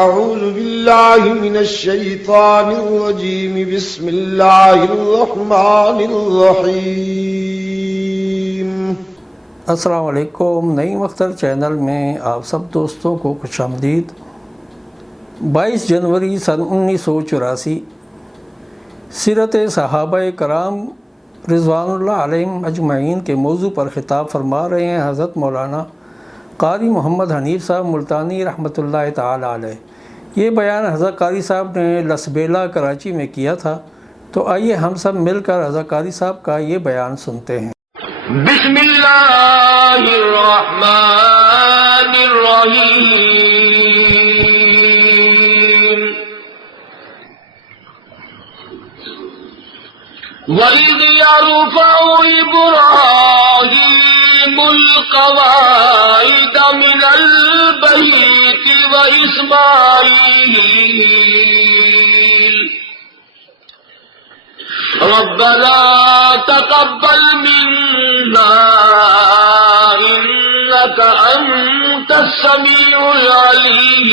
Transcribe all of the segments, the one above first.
أعوذ بالله من الشيطان الرجيم بسم الله الرحمن الرحيم. السلام علیکم. نئی مختر چینل میں آپ سب دوستوں کو خوش آمدید. 22 جنوری سن 1984 سیرت صحابہ کرام رضوان اللہ علیہم اجمعین کے موضوع پر خطاب فرما رہے ہیں حضرت مولانا قاری محمد حنیف صاحب ملتانی رحمۃ اللہ تعالی علیہ. یہ بیان حضرت قاری صاحب نے لسبیلا کراچی میں کیا تھا، تو آئیے ہم سب مل کر حضرت قاری صاحب کا یہ بیان سنتے ہیں. بسم اللہ الرحمن الرحیم. وَإِذْ يَرْفَعُ إِبْرَاهِيمُ الْقَوَاعِدَ مِنَ الْبَيْتِ وَإِسْمَاعِيلُ رَبَّنَا تَقَبَّلْ مِنَّا إِنَّكَ أَنْتَ السَّمِيعُ الْعَلِيمُ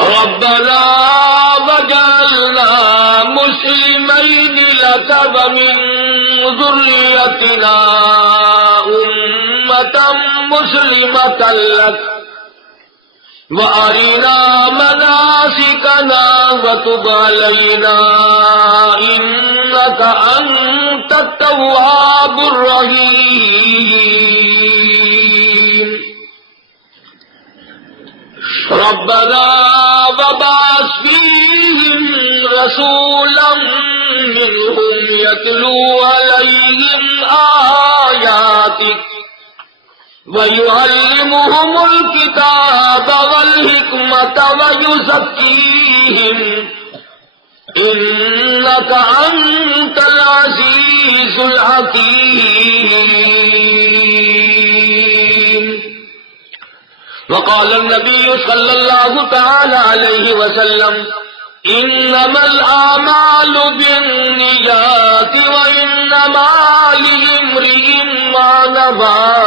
رَبَّنَا وَاجْعَلْنَا مُسْلِمَيْنِ لَكَ وَمِنْ ذُرِّيَّتِنَا أُمَّةً مُسْلِمَةً لَكَ وَأَرِنَا مَنَاسِكَنَا وَتُبْ عَلَيْنَا إِنَّكَ أَنْتَ التَّوَّابُ الرَّحِيمُ رَبَّنَا وَبَعَثْ فِيهِمْ رَسُولًا مِّنْهُمْ يَتْلُو عَلَيْهِمْ آيَاتِكَ وَيُعَلِّمُهُمُ الْكِتَابَ وَالْحِكْمَةَ وَيُزَكِّيهِمْ إِنَّكَ أَنْتَ الْعَزِيزُ الْحَكِيمُ. وقال النبي صلى الله تعالى عليه وسلم إنما الأعمال بالنيات وإنما لامرئ ما نوى.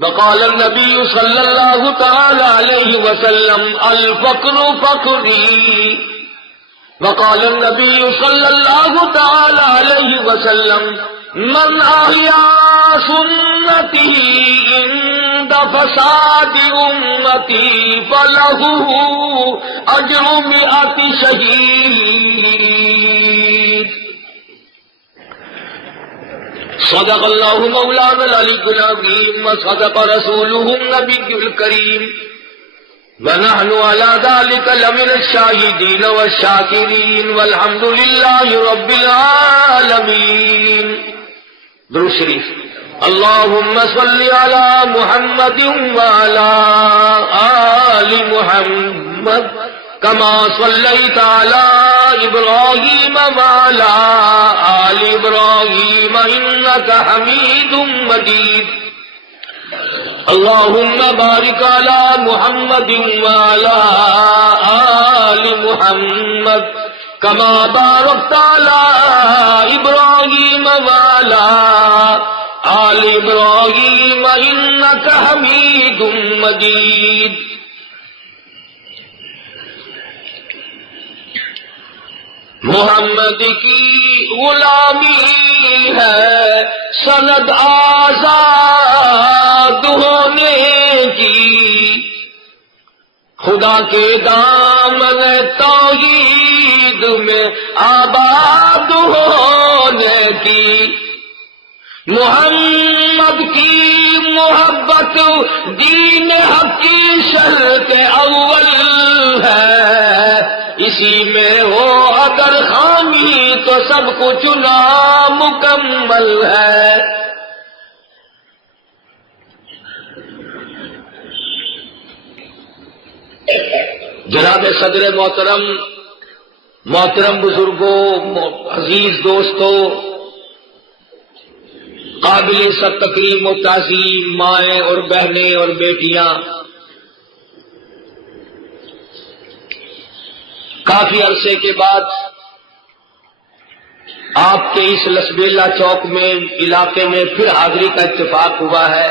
وقال النبي صلى الله تعالى عليه وسلم الفقر فقري. وقال النبي صلى الله تعالى عليه وسلم من أحيا سنتي عند فساد أمتي فله أجر 100 شهيد. صدق الله مولانا العلي العظيم وصدق رسوله النبي الكريم ونحن على ذلك لمن الشاهدين والشاكرين والحمد لله رب العالمين. درود شریف. اللهم صل على محمد وعلى آل محمد كما صليت على إبراهيم وعلى آل إبراهيم إنك حميد مجيد. اللهم بارك على محمد وعلى آل محمد كما باركت على إبراهيم وعلى آل إبراهيم إنك حميد مجيد. محمد کی غلامی ہے سند آزاد ہونے کی، خدا کے دامن توحید میں آباد ہونے کی. محمد کی محبت دین حق کی شرط اول ہے، اسی میں ہو اگر خامی تو سب کچھ نامکمل ہے. جناب صدر محترم بزرگوں، عزیز دوستوں، قابل سب تکریم و تعظیم مائیں اور بہنیں اور بیٹیاں، کافی عرصے کے بعد آپ کے اس لسبیلا چوک میں علاقے میں پھر حاضری کا اتفاق ہوا ہے.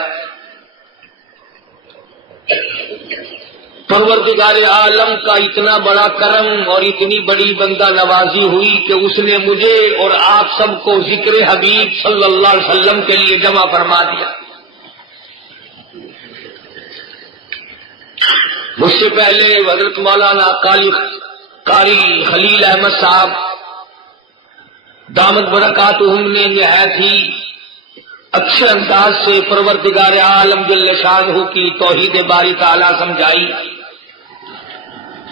پروردگار عالم کا اتنا بڑا کرم اور اتنی بڑی بندہ نوازی ہوئی کہ اس نے مجھے اور آپ سب کو ذکر حبیب صلی اللہ علیہ وسلم کے لیے جمع فرما دیا۔ مجھ سے پہلے حضرت مولانا قاری خلیل احمد صاحب دامت برکاتہم نے نہایت ہی اچھے انداز سے پروردگار عالم جل شانہ کی توحید باری تعالیٰ سمجھائی،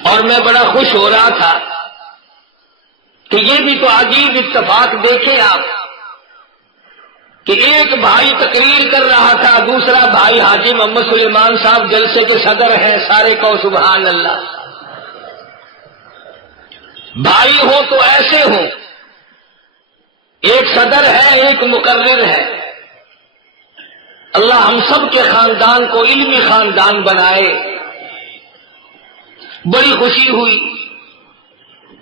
اور میں بڑا خوش ہو رہا تھا کہ یہ بھی تو عجیب اتفاق دیکھیں آپ کہ ایک بھائی تقریر کر رہا تھا، دوسرا بھائی حاجی محمد سلیمان صاحب جلسے کے صدر ہیں، سارے کو سبحان اللہ۔ بھائی ہو تو ایسے ہوں، ایک صدر ہے ایک مقرر ہے، اللہ ہم سب کے خاندان کو علمی خاندان بنائے۔ بڑی خوشی ہوئی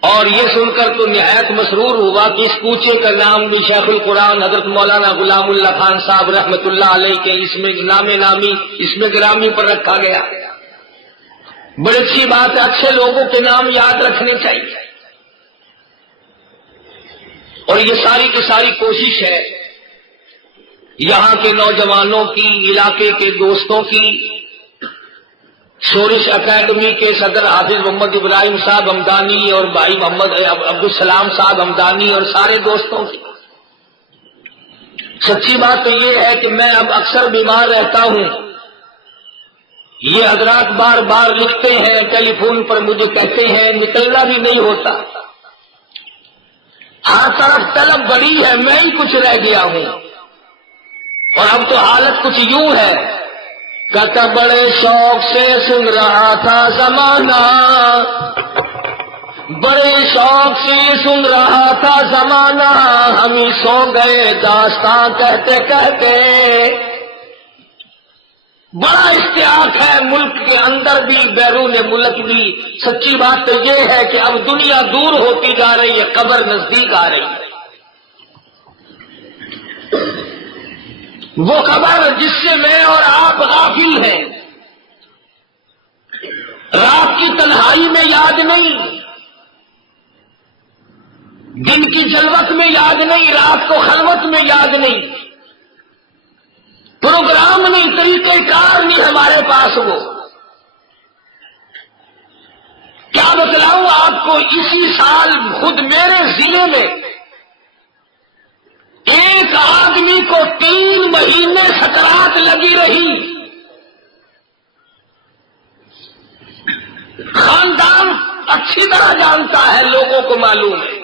اور یہ سن کر تو نہایت مسرور ہوا کہ اس کوچے کا نام بھی شیخ القرآن حضرت مولانا غلام اللہ خان صاحب رحمۃ اللہ علیہ کے اس میں گرامی پر رکھا گیا۔ بڑی اچھی بات ہے، اچھے لوگوں کے نام یاد رکھنے چاہیے، اور یہ ساری کی ساری کوشش ہے یہاں کے نوجوانوں کی، علاقے کے دوستوں کی، شورش اکیڈمی کے صدر حافظ محمد ابراہیم صاحب ہمدانی اور بھائی محمد عبدالسلام صاحب ہمدانی اور سارے دوستوں کی۔ سچی بات تو یہ ہے کہ میں اب اکثر بیمار رہتا ہوں، یہ حضرات بار بار لکھتے ہیں، ٹیلی فون پر مجھے کہتے ہیں، نکلنا بھی نہیں ہوتا، ہر طرف طلب بڑی ہے، میں ہی کچھ رہ گیا ہوں۔ اور اب تو حالت کچھ یوں ہے، کہتا بڑے شوق سے سن رہا تھا زمانہ، بڑے شوق سے سن رہا تھا زمانہ، ہم ہی سو گئے داستاں کہتے کہتے۔ بڑا اشتیاق ہے ملک کے اندر بھی بیرون ملک بھی۔ سچی بات تو یہ ہے کہ اب دنیا دور ہوتی جا رہی ہے، قبر نزدیک آ رہی ہے۔ وہ خبر جس سے میں اور آپ غافل ہیں، رات کی تنہائی میں یاد نہیں، دن کی جلوت میں یاد نہیں، رات کو خلوت میں یاد نہیں، پروگرام نہیں، طریقہ کار نہیں ہمارے پاس۔ وہ کیا بتلاؤں آپ کو، اسی سال خود میرے ضلع میں ایک آدمی کو 3 مہینے سکرات لگی رہی، خاندان اچھی طرح جانتا ہے، لوگوں کو معلوم ہے،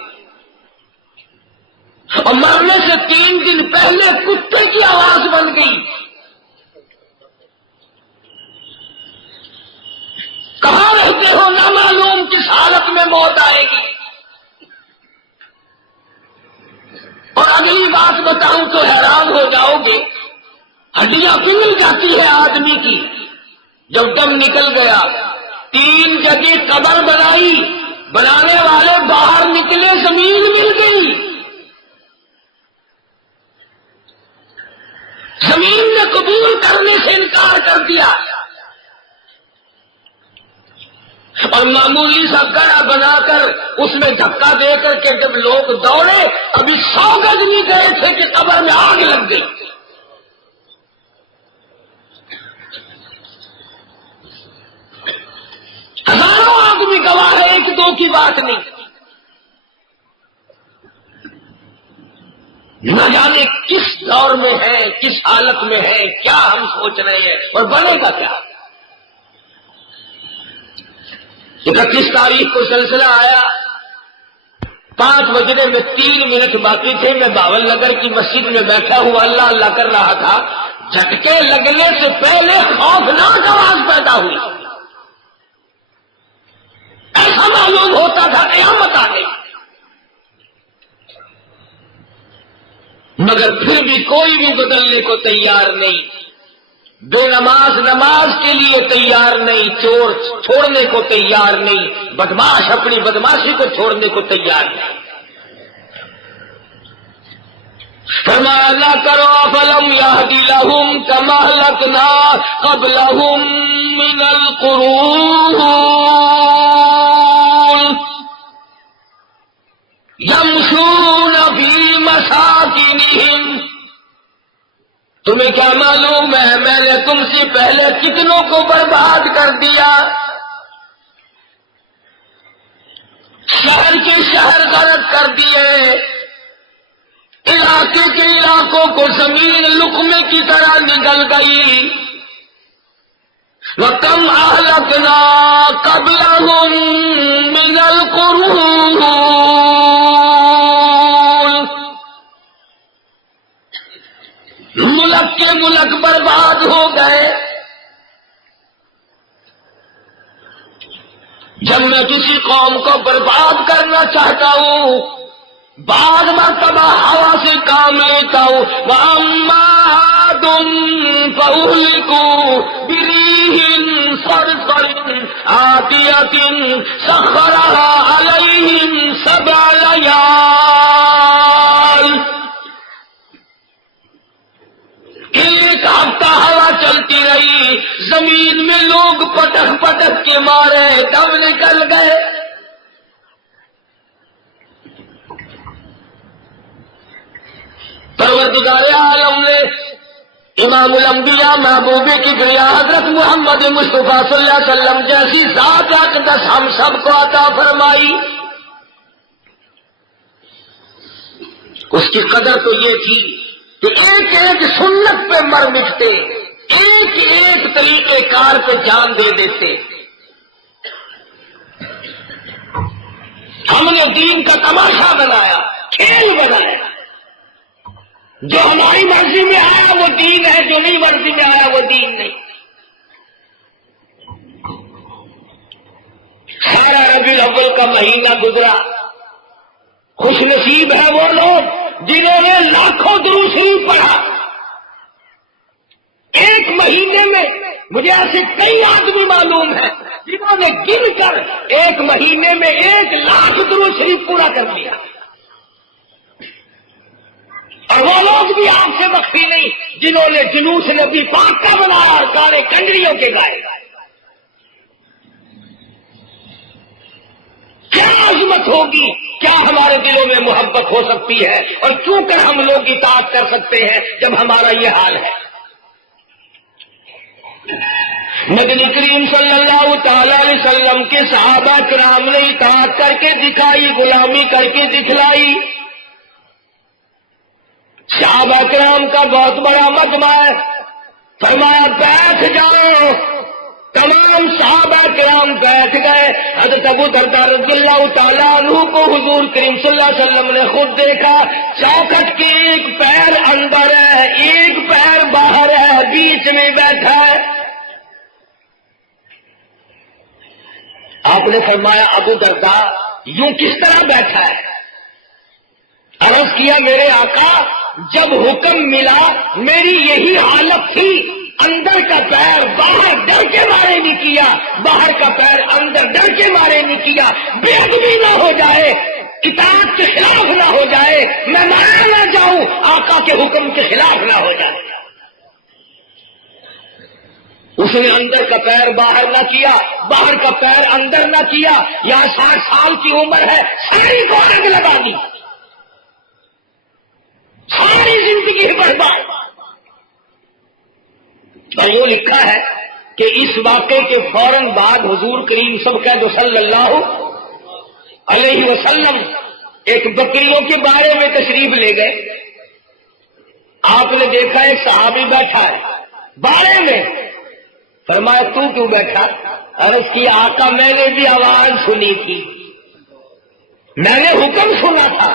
اور مرنے سے 3 دن پہلے کتے کی آواز بن گئی۔ کہاں رہتے ہو نہ معلوم کس حالت میں موت آئے گی۔ اور اگلی بات بتاؤں تو حیران ہو جاؤ گے، ہڈیاں پگھل جاتی ہے آدمی کی جب دم نکل گیا۔ 3 جگہ قبر بنائی، بنانے والے باہر نکلے، زمین مل گئی، زمین نے قبول کرنے سے انکار کر دیا، اور معمولی سا گڑھا بنا کر اس میں دھکا دے کر کے جب لوگ دوڑے، ابھی 100 گز بھی گئے تھے کہ قبر میں آگ لگ گئی۔ ہزاروں آدمی گواہ ہے، 1-2 کی بات نہیں۔ نہ جانے کس دور میں ہے، کس حالت میں ہے، کیا ہم سوچ رہے ہیں اور بنے گا کیا۔ 31 تاریخ کو سلسلہ آیا، 5 بجنے میں 3 منٹ باقی تھے، میں باول نگر کی مسجد میں بیٹھا ہوا اللہ اللہ کر رہا تھا، جھٹکے لگنے سے پہلے خوفناک آواز پیدا ہوئی، ایسا معلوم ہوتا تھا قیامت آ گئی، مگر پھر بھی کوئی بھی بدلنے کو تیار نہیں، بے نماز نماز کے لیے تیار نہیں، چور چھوڑنے کو تیار نہیں، بدماش اپنی بدماشی کو چھوڑنے کو تیار نہیں۔ فرمایا نہ کرو افلم یہد لہم کما اہلکنا قبلہم من القرون یمشون فی مساکنہم، تمہیں کیا معلوم ہے میں نے تم سے پہلے کتنوں کو برباد کر دیا، شہر کے شہر غرق کر دیے، علاقے کے علاقوں کو زمین لقمے کی طرح نگل گئی، وَكَمْ أَهْلَكْنَا قَبْلَهُمْ مِنَ الْقُرُونِ، ملک کے ملک برباد ہو گئے۔ جب میں کسی قوم کو برباد کرنا چاہتا ہوں بعض مرتبہ ہوا سے کام لیتا ہوں، وَأَمَّا عَادٌ فَأُهْلِكُوا بِرِيحٍ صَرْصَرٍ عَاتِيَةٍ سَخَّرَهَا عَلَيْهِمْ 7 لَيَالٍ، ایک ہفتہ ہوا چلتی رہی، زمین میں لوگ پٹک پٹک کے مارے دم نکل گئے۔ پروردگار عالم نے امام الانبیاء محبوب کبریا حضرت محمد مصطفیٰ صلی اللہ علیہ وسلم جیسی ذات اقدس ہم سب کو عطا فرمائی، اس کی قدر تو یہ تھی کہ ایک ایک سنت پہ مر مٹتے، ایک ایک طریقے کار پہ جان دے دیتے۔ ہم نے دین کا تماشا بنایا، کھیل بنایا، جو ہماری مرضی میں آیا وہ دین ہے، جو نہیں مرضی میں آیا وہ دین نہیں۔ سارا ربیع الاول کا مہینہ گزرا، خوش نصیب ہے وہ لوگ جنہوں نے لاکھوں درود شریف پڑھا۔ ایک مہینے میں مجھے ایسے کئی آدمی معلوم ہیں جنہوں نے گن کر ایک مہینے میں 1 لاکھ درود شریف پورا کر لیا، اور وہ لوگ بھی آپ سے مخفی نہیں جنہوں نے جلوس نبی پاک کا بنایا اور گانے کنڈریوں کے گائے۔ کیا عظمت ہوگی، کیا ہمارے دلوں میں محبت ہو سکتی ہے، اور کیوں کر ہم لوگ اطاعت کر سکتے ہیں جب ہمارا یہ حال ہے۔ نبی کریم صلی اللہ تعالی علیہ وسلم کے صحابہ کرام نے اطاعت کر کے دکھائی، غلامی کر کے دکھلائی۔ صحابہ کرام کا بہت بڑا مجمع ہے، فرمایا بیٹھ جاؤ، تمام صحابہ کرام بیٹھ گئے۔ حضرت ابو درداء رضی اللہ تعالیٰ عنہ کو حضور کریم صلی اللہ علیہ وسلم نے خود دیکھا، چوکھٹ کے ایک پیر اندر ہے، ایک پیر باہر ہے، بیچ میں بیٹھا ہے۔ آپ نے فرمایا ابو درداء یوں کس طرح بیٹھا ہے؟ عرض کیا میرے آقا جب حکم ملا میری یہی حالت تھی، اندر کا پیر باہر ڈر کے مارے نہیں کیا، باہر کا پیر اندر ڈر کے مارے نہیں کیا، بے ادبی نہ ہو جائے، اطاعت کے خلاف نہ ہو جائے، میں مارا نہ جاؤں، آقا کے حکم کے خلاف نہ ہو جائے۔ اس نے اندر کا پیر باہر نہ کیا، باہر کا پیر اندر نہ کیا، یہاں 60 سال کی عمر ہے، ساری کو آگ لگا دی، ساری زندگی برباد۔ اور وہ لکھا ہے کہ اس واقعے کے فوراً بعد حضور کریم صلی اللہ علیہ وسلم ایک بکریوں کے بارے میں تشریف لے گئے۔ آپ نے دیکھا ایک صحابی بیٹھا ہے بارے میں، فرمایا تو کیوں بیٹھا؟ عرض کیا آقا میں نے بھی آواز سنی تھی، میں نے حکم سنا تھا۔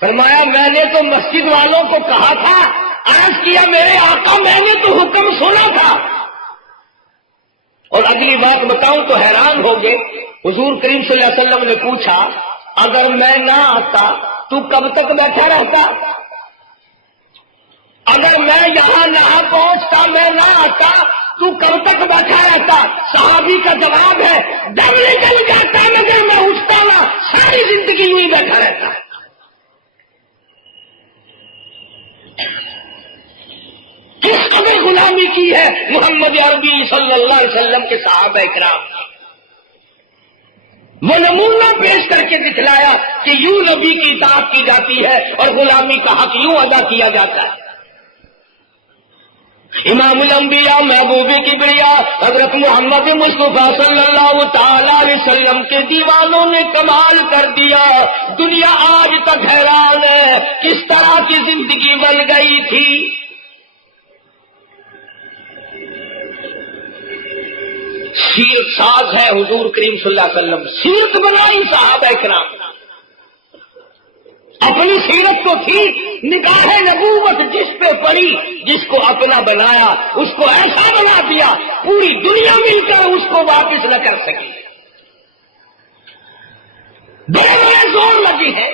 فرمایا میں نے تو مسجد والوں کو کہا تھا، عرض کیا میرے آقا میں نے تو حکم سنا تھا۔ اور اگلی بات بتاؤں تو حیران ہو گئے، حضور کریم صلی اللہ علیہ وسلم نے پوچھا اگر میں نہ آتا تو کب تک بیٹھا رہتا؟ اگر میں یہاں نہ پہنچتا، میں نہ آتا تو کب تک بیٹھا رہتا؟ صحابی کا جواب ہے دم نکل جاتا مگر میں اٹھتا نہ، ساری زندگی یوں ہی بیٹھا رہتا۔ جس قدر غلامی کی ہے محمد عربی صلی اللہ علیہ وسلم کے صحابہ کرام نے، وہ نمونہ پیش کر کے دکھلایا کہ یوں نبی کی اطاعت کی جاتی ہے اور غلامی کا حق یوں ادا کیا جاتا ہے۔ امام الانبیاء محبوب کبریا حضرت محمد مصطفیٰ صلی اللہ تعالی علیہ وسلم کے دیوانوں نے کمال کر دیا۔ دنیا آج تک حیران ہے کس طرح کی زندگی بن گئی تھی۔ سیرت ساز ہے حضور کریم صلی اللہ علیہ وسلم، سیرت بنائی صحابہ کرام، اپنی سیرت تو تھی، نگاہ نبوت جس پہ پڑی، جس کو اپنا بنایا اس کو ایسا بنا دیا پوری دنیا مل کر اس کو واپس نہ کر سکی۔ بڑے بڑے زور لگی ہے،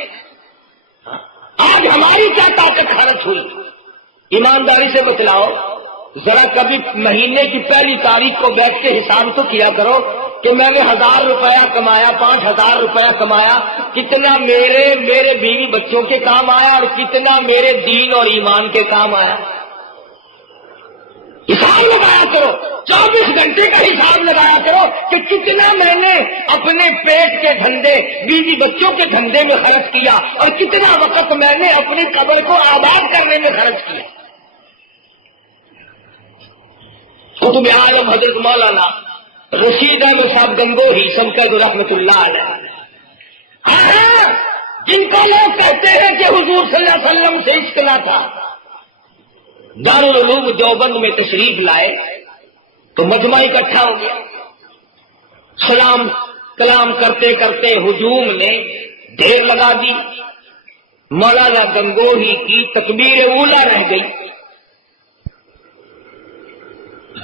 آج ہماری کیا طاقت خرچ ہوئی؟ ایمانداری سے بتلاؤ ذرا، کبھی مہینے کی پہلی تاریخ کو بیٹھ کے حساب تو کیا کرو کہ میں نے 1000 روپیہ کمایا، 5000 روپیہ کمایا، کتنا میرے بیوی بچوں کے کام آیا اور کتنا میرے دین اور ایمان کے کام آیا۔ حساب لگایا کرو، 24 گھنٹے کا حساب لگایا کرو کہ کتنا میں نے اپنے پیٹ کے دھندے، بیوی بچوں کے دھندے میں خرچ کیا اور کتنا وقت میں نے اپنی قبر کو آباد کرنے میں خرچ کیا۔ قطب عالم حضرت مولانا رشید احمد صاحب گنگوہی سمکد رحمت اللہ علیہ، ہاں جن کو لوگ کہتے ہیں کہ حضور صلی اللہ علیہ وسلم سے عشق نہ تھا، دارالعلوم دیوبند میں تشریف لائے تو مجمع اکٹھا ہو گیا، سلام کلام کرتے کرتے ہجوم نے ڈھیر لگا دی، مولانا گنگوہی کی تکبیر اولا رہ گئی،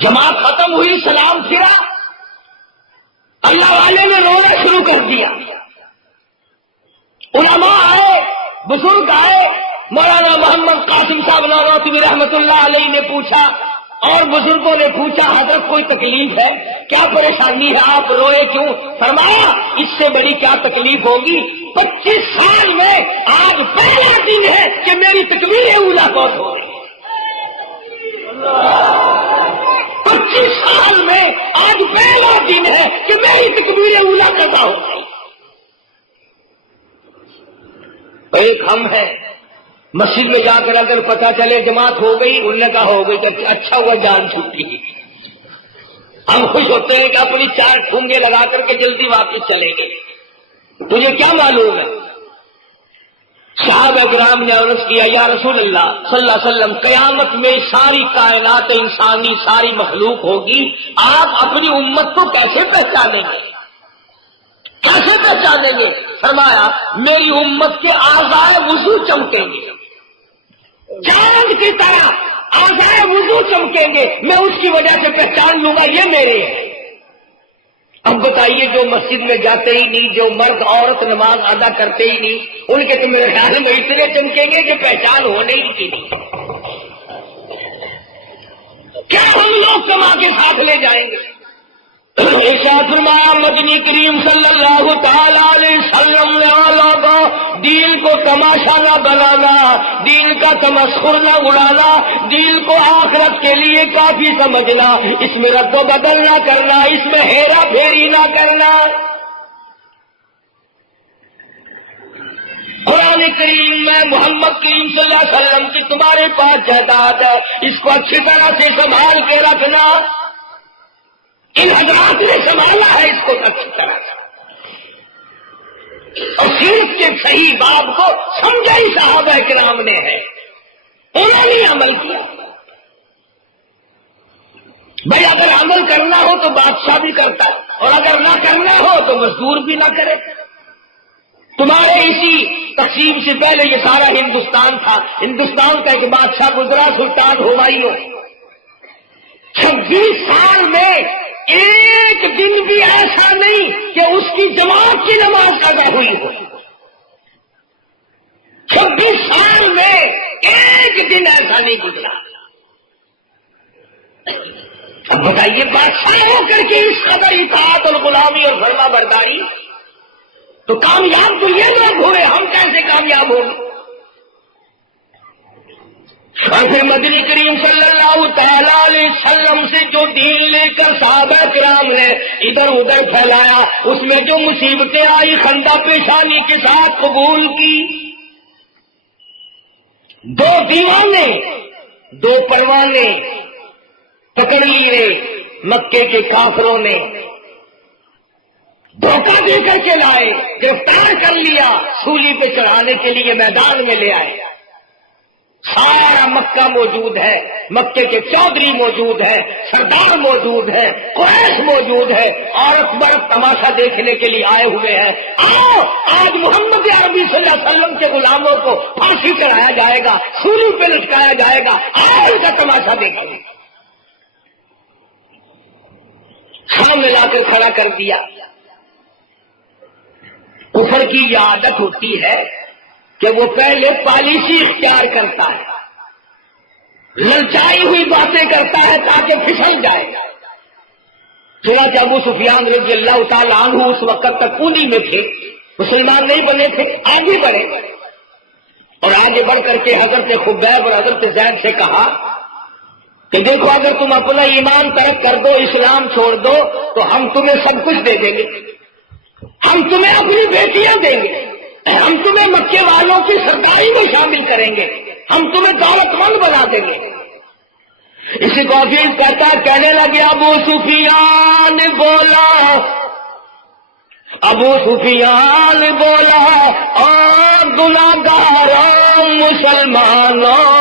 جماعت ختم ہوئی، سلام پھرا، اللہ والے نے رونا شروع کر دیا، علماء آئے، بزرگ آئے، مولانا محمد قاسم صاحب نانوتوی رحمت اللہ علیہ نے پوچھا اور بزرگوں نے پوچھا حضرت کوئی تکلیف ہے کیا، پریشانی ہے، آپ روئے کیوں؟ فرمایا اس سے بڑی کیا تکلیف ہوگی، 25 سال میں آج پہلا دن ہے کہ میری تکبیر اولا بہت ہو گئی، 25 سال میں آج پہلا دن ہے کہ میری تکبیر اولا قضا ہو گئی۔ ایک ہم ہیں مسجد میں جا کر اگر پتہ چلے جماعت ہو گئی، انہوں نے کہا ہو گئی تو اچھا ہوا جان چھوٹی، ہم خوش ہوتے ہیں کہ اپنی 4 ٹھونگے لگا کر کے جلدی واپس چلیں گے۔ تجھے کیا معلوم ہے؟ صحابہ کرام نے عرض کیا یا رسول اللہ صلی اللہ علیہ وسلم، قیامت میں ساری کائنات انسانی ساری مخلوق ہوگی، آپ اپنی امت کو کیسے پہچانیں گے، کیسے پہچانیں گے؟ فرمایا میری امت کے اعضائے وضو چمکیں گے، چاند کی طرح اعضائے وضو چمکیں گے، میں اس کی وجہ سے پہچان لوں گا یہ میرے ہیں۔ اب بتائیے جو مسجد میں جاتے ہی نہیں، جو مرد عورت نماز ادا کرتے ہی نہیں، ان کے تو میرے خیال میں اتنے چمکیں گے کہ پہچان ہونے ہی کی نہیں، کیا ہم لوگ کما کے ساتھ لے جائیں گے؟ ارشاد فرمایا مدنی کریم صلی اللہ تعالی علیہ وسلم نے دین کو تماشا نہ بنانا، دین کا تمسخر نہ اڑانا، دین کو آخرت کے لیے کافی سمجھنا، اس میں رد و بدل نہ کرنا، اس میں ہیرا پھیری نہ کرنا۔ قرآن کریم میں محمد کریم صلی اللہ علیہ وسلم کی تمہارے پاس جائیداد ہے، اس کو اچھی طرح سے سنبھال کے رکھنا، ان حضرات نے سنبھالا ہے اس کو اچھی طرح سے، اور سیرت کے صحیح باب کو سمجھا ہی صحابہ کرام نے ہے، انہوں نے عمل کیا۔ بھائی اگر عمل کرنا ہو تو بادشاہ بھی کرتا ہے، اور اگر نہ کرنا ہو تو مزدور بھی نہ کرے۔ تمہارے اسی تقسیم سے پہلے یہ سارا ہندوستان تھا، ہندوستان کا ایک بادشاہ گزرا سلطان ہمایوں، 26 سال میں ایک دن بھی ایسا نہیں کہ اس کی جماعت کی نماز قضا ہوئی ہو، 26 سال میں ایک دن ایسا نہیں گزرا۔ اب بتائیے بادشاہ ہو کر کے اس قدر اطاعت اور غلامی اور فرما برداری، تو کامیاب تو یہ لوگ ہوئے، ہم کیسے کامیاب ہوں گے؟ اور پھر مدنی کریم صلی اللہ تعالی علیہ وسلم سے جو دین لے کر صحابہ کرام نے ادھر ادھر پھیلایا، اس میں جو مصیبتیں آئی خندہ پیشانی کے ساتھ قبول کی۔ دو دیوانے، دو پروانے پکڑ لیے مکے کے کافروں نے، دھوکہ دے کر کے لائے، گرفتار کر لیا، سولی پہ چڑھانے کے لیے میدان میں لے آئے۔ سارا مکہ موجود ہے، مکے کے چودھری موجود ہے، سردار موجود ہے، قریش موجود ہے، عورت مرد تماشا دیکھنے کے لیے آئے ہوئے ہیں۔ آؤ آج محمد عربی صلی اللہ علیہ وسلم کے غلاموں کو پھانسی چڑھایا جائے گا، سولی پہ لٹکایا جائے گا، آؤ ان کا تماشا دیکھیں۔ سامنے لا کر کھڑا کر دیا۔ کفر کی یہ عادت ہوتی ہے کہ وہ پہلے پالیسی اختیار کرتا ہے، للچائی ہوئی باتیں کرتا ہے تاکہ پھسل جائے۔ چنانچہ ابو سفیان رضی اللہ تعالیٰ عنہ اس وقت تک پونی میں تھے، مسلمان نہیں بنے تھے، آگے بڑھے اور آگے بڑھ کر کے حضرت خبیب اور حضرت زید سے کہا کہ دیکھو اگر تم اپنا ایمان ترک کر دو، اسلام چھوڑ دو تو ہم تمہیں سب کچھ دے دیں گے، ہم تمہیں اپنی بیٹیاں دیں گے، ہم تمہیں مکے والوں کی سرداری میں شامل کریں گے، ہم تمہیں دولت مند بنا دیں گے۔ اسی کو حفیظ کہتا کہنے لگے ابو سفیان بولا، ابو سفیان بولا اور گناہگاروں مسلمانوں،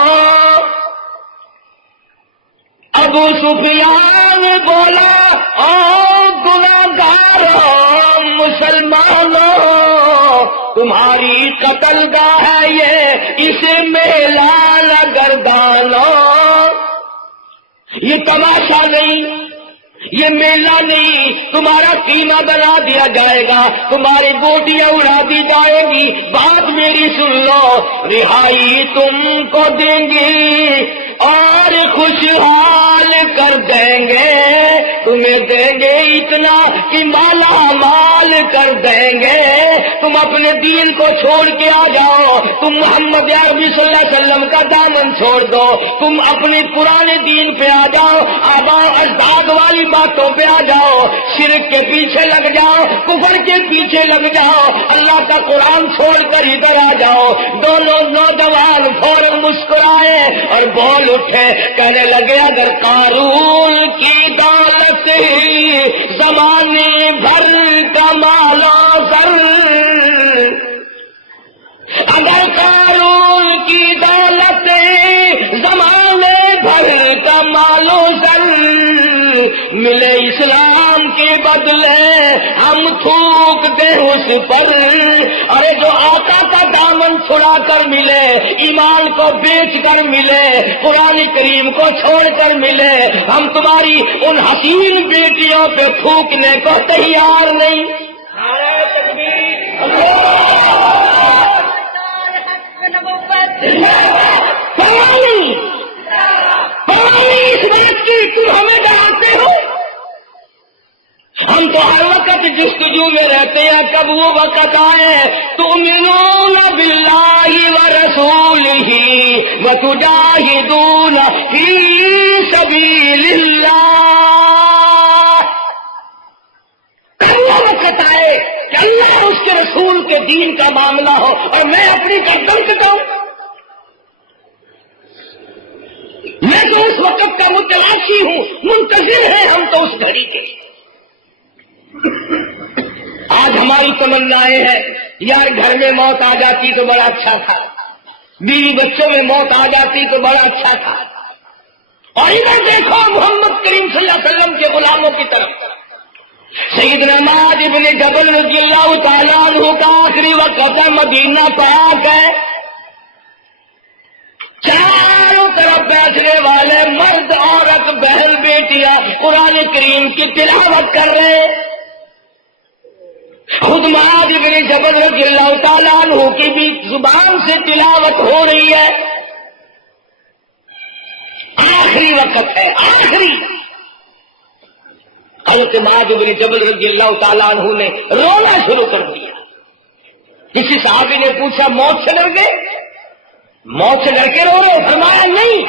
ابو سفیان بولا اور گناہگاروں مسلمانوں، تمہاری قتل گاہ ہے یہ، اسے میلہ نہ گردانو۔ یہ تماشا نہیں، یہ میلہ نہیں، تمہارا قیمہ بنا دیا جائے گا، تمہاری گوٹیاں اڑا دی جائے گی۔ بات میری سن لو، رہائی تم کو دیں گی اور خوشحال کر دیں گے، تمہیں دیں گے اتنا کہ مالا مال کر دیں گے۔ تم اپنے دین کو چھوڑ کے آ جاؤ، تم محمد عربی صلی اللہ علیہ وسلم کا دامن چھوڑ دو، تم اپنے پرانے دین پہ آ جاؤ، آباء اجداد والی باتوں پہ آ جاؤ، شرک کے پیچھے لگ جاؤ، کفر کے پیچھے لگ جاؤ، اللہ کا قرآن چھوڑ کر ادھر آ جاؤ۔ دونوں نوجوان فوراً مسکرائے اور بول اٹھے، کہنے لگے اگر قارون کی دولت زمانے بھر کا مال و زر، اگر قارون کی دولت زمانے بھر کا مال و زر ملے اسلام کے بدلے ہم تھوک دیں اس پر۔ ارے جو آقا کا دامن چھڑا کر ملے، ایمان کو بیچ کر ملے، قرآن کریم کو چھوڑ کر ملے، ہم تمہاری ان حسین بیٹیوں پہ تھوکنے کو تیار نہیں۔ نعرہ تکبیر، اس بات کی تم ہمیں ڈراتے ہو، ہم تو ہر وقت جستجو میں رہتے ہیں کب وہ وقت آئے تؤمنون باللہ ورسولہ وتجاہدون فی سبیل اللہ، کب وہ وقت آئے کہ اللہ اس کے رسول کے دین کا معاملہ ہو اور میں اپنی گردن کٹاؤں۔ میں تو اس وقت کا متلاشی ہوں، منتظر ہیں ہم تو اس گھڑی کے۔ آج ہماری تمنائیں ہیں یار گھر میں موت آ جاتی تو بڑا اچھا تھا، بیوی بچوں میں موت آ جاتی تو بڑا اچھا تھا، اور ادھر دیکھو محمد کریم صلی اللہ علیہ وسلم کے غلاموں کی طرف سیدنا معاذ ابن جبل رضی اللہ تعالیٰ عنہ کا آخری وقت ہے، مدینہ پاک ہے، چاروں طرف بیٹھنے والے مرد عورت بہن بیٹیاں قرآن کریم کی تلاوت کر رہے ہیں، خود معاذ ابن جبل رضی اللہ تعالیٰ عنہ کی بھی زبان سے تلاوت ہو رہی ہے، آخری وقت ہے، آخری۔ حضرت معاذ ابن جبل رضی اللہ تعالیٰ عنہ نے رونا شروع کر دیا۔ کسی صحابی نے پوچھا موت سے ڈر گئے؟ موت سے ڈر کے رو رہے؟ فرمایا نہیں،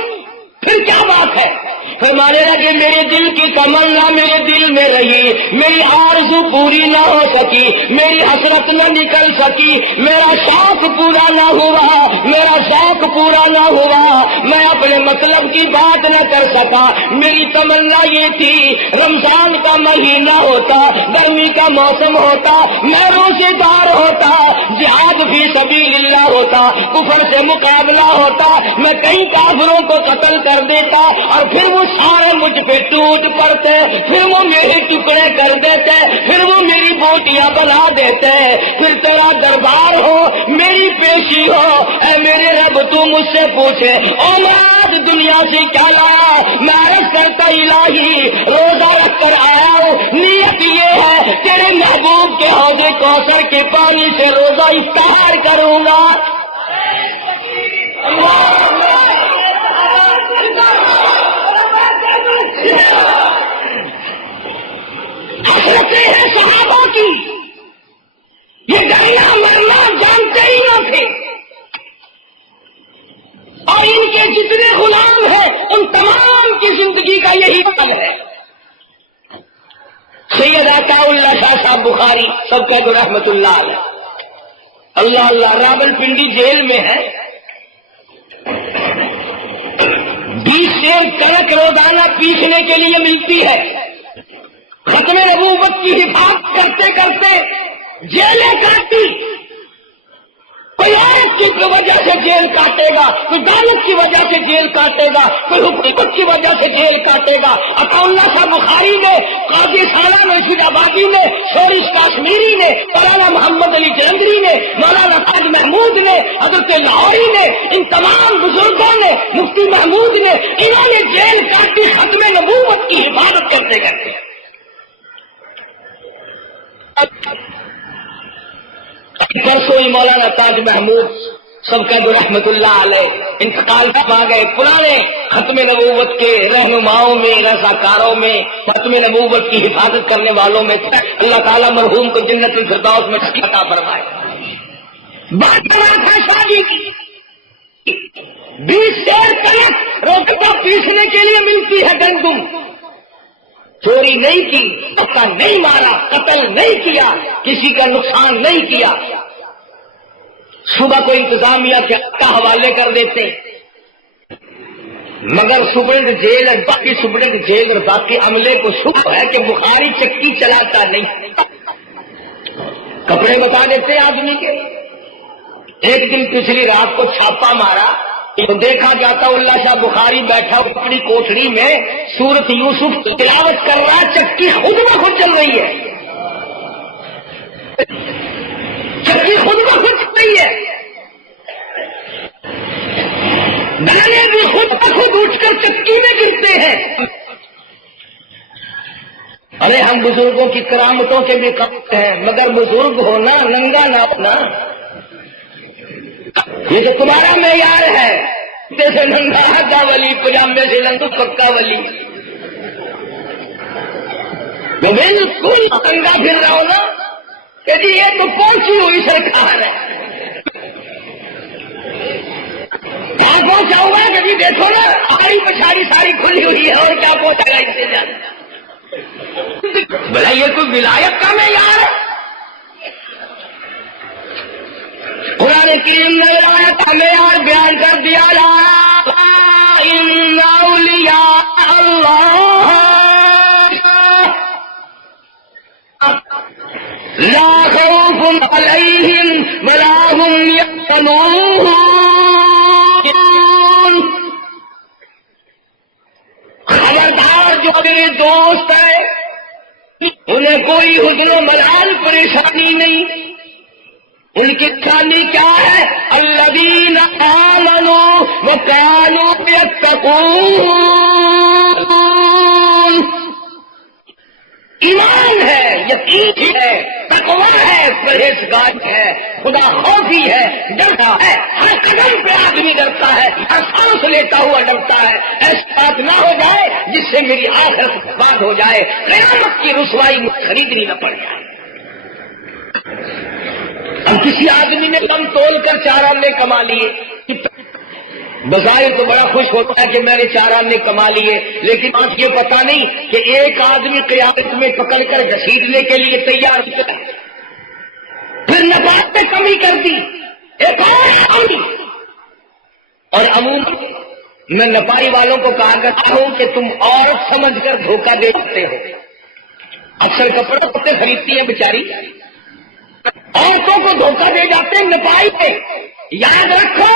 پھر کیا بات ہے؟ فرمانے لگے میرے دل کی تمنا میرے دل میں رہی، میری آرزو پوری نہ ہو سکی، میری حسرت نہ نکل سکی، میرا شوق پورا نہ ہوا، میرا شوق پورا نہ ہوا، میں اپنے مطلب کی بات نہ کر سکا۔ میری تمنا یہ تھی رمضان کا مہینہ ہوتا، گرمی کا موسم ہوتا، میں روزے دار ہوتا، جہاد فی سبیل اللہ ہوتا، کفر سے مقابلہ ہوتا، میں کئی کافروں کو قتل کر دیتا اور پھر وہ سارے مجھ پہ ٹوٹ پڑتے، پھر وہ میرے ٹکڑے کر دیتے، پھر وہ میری بوٹیاں بنا دیتے، پھر تیرا دربار ہو، میری پیشی ہو، اے میرے رب تو مجھ سے پوچھے او میں آج دنیا سے کیا لایا؟ میں عرض کرتا الہی روزہ رکھ کر آیا ہوں، نیت یہ ہے تیرے محبوب کے حوض کوثر کے پانی سے روزہ افطار کروں گا۔ حسرتیں ہیں صحابہ کی، یہ گرنا مرنا جانتے ہی نہ تھے، اور ان کے جتنے غلام ہیں ان تمام کی زندگی کا یہی مطلب ہے۔ سید عطا اللہ شاہ صاحب بخاری سب کا رحمت اللہ علیہ، اللہ اللہ، راول پنڈی جیل میں ہے، 20 سیر کنک روزانہ پیسنے کے لیے ملتی ہے، ختم نبوت کی حفاظت کرتے کرتے جیلیں کاٹی، کوئی عورت کی وجہ سے جیل کاٹے گا، کوئی دولت کی وجہ سے جیل کاٹے گا، کوئی حکومت کی وجہ سے جیل کاٹے گا۔ عطا اللہ صاحب بخاری نے، قاضی سالہ رشید آبادی نے، شورش کاشمیری نے، مولانا محمد علی جلندری نے، مولانا تاج محمود نے، حضرت لاہوری نے، ان تمام بزرگوں نے، مفتی محمود نے، انہوں نے جیل کاٹی ختم نبوت کی حفاظت کرتے کرتے۔ پرسوں ہی مولانا تاج محمود سب کا رحمت اللہ علیہ انتقال پا گئے۔ پرانے ختم نبوت کے رہنماؤں میں، رضاکاروں میں، ختم نبوت کی حفاظت کرنے والوں میں تھے۔ اللہ تعالیٰ مرحوم کو جنت الفردوس میں عطا فرمائے۔ بات تھا شادی کی، 20 سیر کنک روٹا پیسنے کے لیے ملتی ہے گندم، چوری نہیں کی، پکا نہیں مارا، قتل نہیں کیا، کسی کا نقصان نہیں کیا، صبح کو انتظامیہ کے حوالے کر دیتے، مگر سپرنٹ جیل اور باقی سپرنٹ جیل اور باقی عملے کو شک ہے کہ بخاری چکی چلاتا نہیں، کپڑے بتا دیتے آدمی کے۔ ایک دن پچھلی رات کو چھاپا مارا تو دیکھا جاتا اللہ شاہ بخاری بیٹھا اپنی کوٹڑی میں سورت یوسف تلاوت کر رہا، چکی خود بخود چل رہی ہے، چکی خود بخود چل رہی ہے، دانے بھی خود بخود اٹھ کر چکی میں گرتے ہیں۔ ارے ہم بزرگوں کی کرامتوں کے بھی قابل ہیں، مگر بزرگ ہونا ننگا نہ ہونا، یہ تو تمہارا معیار ہے، جیسے ننگا کا ولی، پجامے سے ننگا پکا ولی، بالکل ننگا پھر رہا ہو نا کہ جی یہ تو پہنچی ہوئی سرکار ہے، کہاں پہنچا ہوا ہے کبھی دیکھو نا، ہماری پچھاڑی ساری کھلی ہوئی ہے اور کیا پہنچا گا اس سے زیادہ، بھلا یہ کوئی ولایت کا معیار ہے؟ قرآن کریم نے آیت معیار بیان کر دیا، ان اولیاء اللہ لا خوف علیہم ولا هم یحزنون، خبردار جو میرے دوست ہیں انہیں کوئی حزن و ملال پریشانی نہیں، ان کی نشانی کیا ہے؟ الذین آمنوا وکانوا یتقون، ایمان ہے، یقین ہے، تقویٰ ہے، پرہیزگار ہے، خدا خوفی ہے، ڈرتا ہے، ہر قدم پہ آدمی ڈرتا ہے، ہر سانس لیتا ہوا ڈرتا ہے، ایسی بات نہ ہو جائے جس سے میری آخرت برباد ہو جائے، قیامت کی رسوائی مجھے خریدنی نہ پڑ جائے۔ اب کسی آدمی نے کم تول کر 4 آنے کما لیے، بظاہر تو بڑا خوش ہوتا ہے کہ میں نے 4 آنے کما لیے، لیکن آج یہ پتا نہیں کہ ایک آدمی قیامت میں پکڑ کر گھسیٹنے کے لیے تیار ہوتا ہے، پھر نفاذ میں کمی کر دی ایک اور عموماً میں نپائی والوں کو کہا کرتا ہوں کہ تم عورت سمجھ کر دھوکہ دے سکتے ہو. اکثر کپڑوں کو خریدتی ہیں بیچاری، عورتوں کو دھوکہ دے جاتے ہیں نپائی پہ. یاد رکھو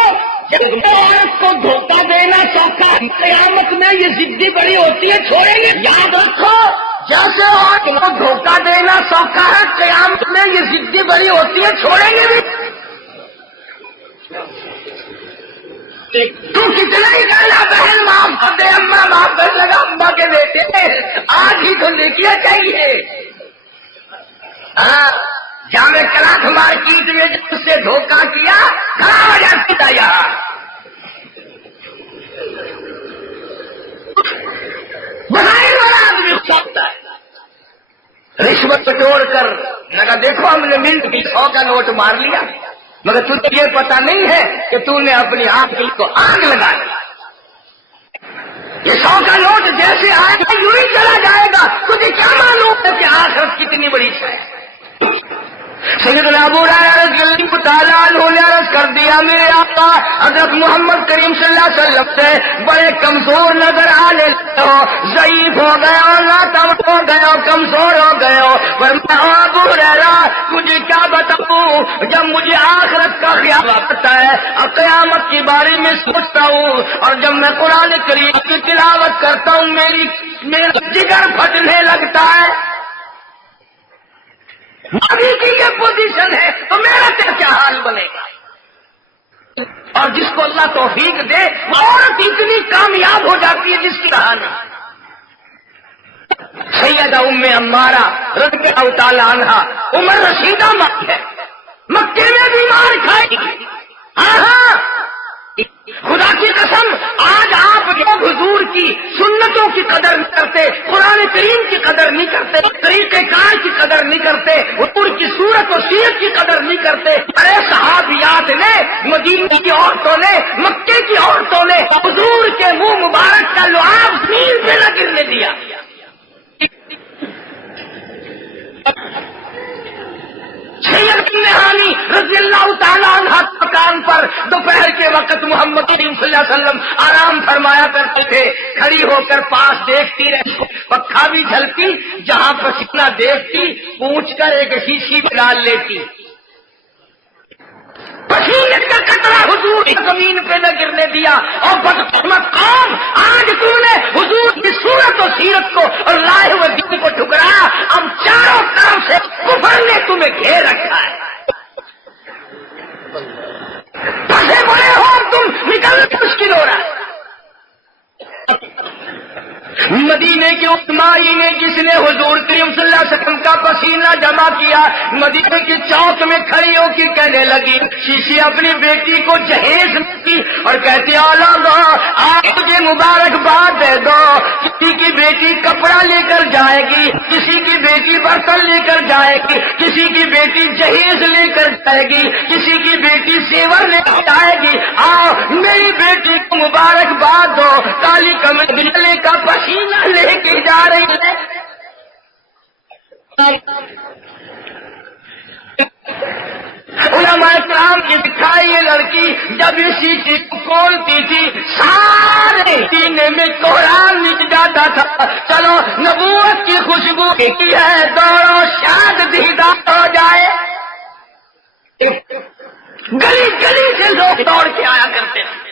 جب عورت کو دھوکہ دینا سوکھا، قیامت میں یہ ضدی بڑی ہوتی ہے، چھوڑیں گے. یاد رکھو جیسے عورت کو دھوکہ دینا سوکھا ہے، قیامت میں یہ ضدی بڑی ہوتی ہے، چھوڑیں گے بھی. تو کتنا ہی گالا بہن معاف کر دے، اماں معاف کر لگا، اماں کے بیٹے آج ہی تو لکھیا چاہیے. جامع کلاس مارکیٹ میں جب اس سے دھوکہ کیا کھڑا ہو جاتی تھا. یہاں بظاہر والا آدمی سوچتا ہے رشوت توڑ کر لگا دیکھو ہم نے منٹ کی 100 کا نوٹ مار لیا، مگر تجھے یہ پتا نہیں ہے کہ تو نے اپنی آنکھ کو آگ لگائی. یہ 100 کا نوٹ جیسے آئے گا یوں ہی چلا جائے گا. تجھے کیا معلوم ہے کہ آخرت کتنی بڑی ہے؟ سیدنا ابو ہریرہ رضی اللہ تعالیٰ عنہ نے عرض کر دیا میرے آقا حضرت محمد کریم صلی اللہ علیہ وسلم سے بڑے کمزور نظر آنے لگے ہو، ضعیف ہو گئے ہو، ناتمام ہو گئے ہو، کمزور ہو گئے ہو. پر میں ابو ہریرہ مجھے کیا بتاؤں، جب مجھے آخرت کا خیال آتا ہے اور قیامت کے بارے میں سوچتا ہوں اور جب میں قرآن کریم کی تلاوت کرتا ہوں میرا جگر پھٹنے لگتا ہے. نبی کی یہ پوزیشن ہے تو میرا کیا حال بنے گا؟ اور جس کو اللہ توفیق دے وہ عورت اتنی کامیاب ہو جاتی ہے جس کی کہانی سیدہ ام عمارہ رضی اللہ تعالی عنہا عمر رشیدہ ماں ہے، مکے میں بیمار کھائے گی. ہاں خدا کی قسم آج آپ لوگ حضور کی سنتوں کی قدر نہیں کرتے، قرآن کریم کی قدر نہیں کرتے، طریقہ کار کی قدر نہیں کرتے، حضور کی صورت و سیرت کی قدر نہیں کرتے. ارے صحابیات نے، مدینہ کی عورتوں نے، مکے کی عورتوں نے حضور کے منہ مبارک کا لعاب زمین پہ نہ گرنے دیا. سید نہانی رضی اللہ تعالیٰ عنہ مکان پر دوپہر کے وقت محمد کریم صلی اللہ علیہ وسلم آرام فرمایا کرتے تھے. کھڑی ہو کر پاس دیکھتی رہتی، پکھا بھی جھلتی، جہاں پسینہ دیکھتی پوچھ کر ایک شیشی میں ڈال لیتی. پسینے کا قطرہ حضور زمین پہ نہ گرنے دیا. اور بدقسمت قوم، آج تم نے حضور کی صورت و سیرت کو اور لائے ہوئے دین کو ٹھکرایا. اب چاروں طرف سے کفر نے تمہیں گھیر رکھا ہے. پھنسے بڑے ہو تم، نکلنا مشکل ہو رہا ہے. مدینے کے عثمانی نے جس نے حضور کریم صلی اللہ علیہ وسلم کا پسینہ جمع کیا، مدینے کی چوک میں کھڑی ہو کے کہنے لگی، شیشی اپنی بیٹی کو جہیز کی اور کہتی آپ مجھے مبارکباد دے دو. کسی کی بیٹی کپڑا لے کر جائے گی، کسی کی بیٹی برتن لے کر جائے گی، کسی کی بیٹی جہیز لے کر جائے گی، کسی کی بیٹی زیور لے کر جائے گی. آؤ میری بیٹی کو مبارکباد دو، کالی کمر بجلے کا پسینہ لے کے جا رہی ہے. علماء کرام کی دکھائی یہ لڑکی جب اسی چیز کو کھولتی تھی سارے سینے میں کوہرام مٹ جاتا تھا. چلو نبوت کی خوشبو کی ہے، دوڑو شاد دیدار ہو جائے. گلی گلی سے لوگ دوڑ کے آیا کرتے تھے.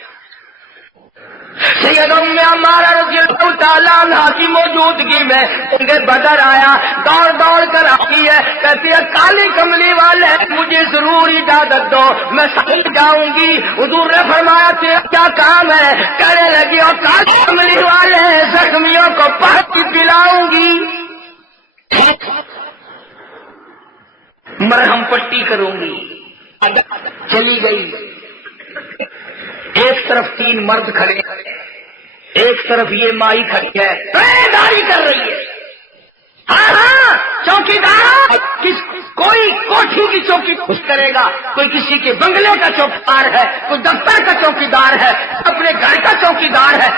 سید ام عمارہ رضی اللہ تعالیٰ عنہ کی موجودگی میں انہیں بدر آیا، دوڑ دوڑ کر آئی ہے، کہتی ہے کالی کملی والے مجھے ضرور اجازت دو، میں سمجھ جاؤں گی. حضور نے فرمایا تیرا کیا کام ہے؟ کہنے لگی اور کالی کملی والے زخمیوں کو پانی پلاؤں گی، مرہم پٹی کروں گی. چلی گئی. ایک طرف 3 مرد کھڑے، ایک طرف یہ مائی کھڑی ہے، داری کر رہی ہے. ہاں چوکیدار کوئی کوئی کوٹھی کی چوکی خوش کرے گا، کوئی کسی کے بنگلے کا چوکیدار ہے، کوئی دفتر کا چوکیدار ہے، اپنے گھر کا چوکیدار ہے۔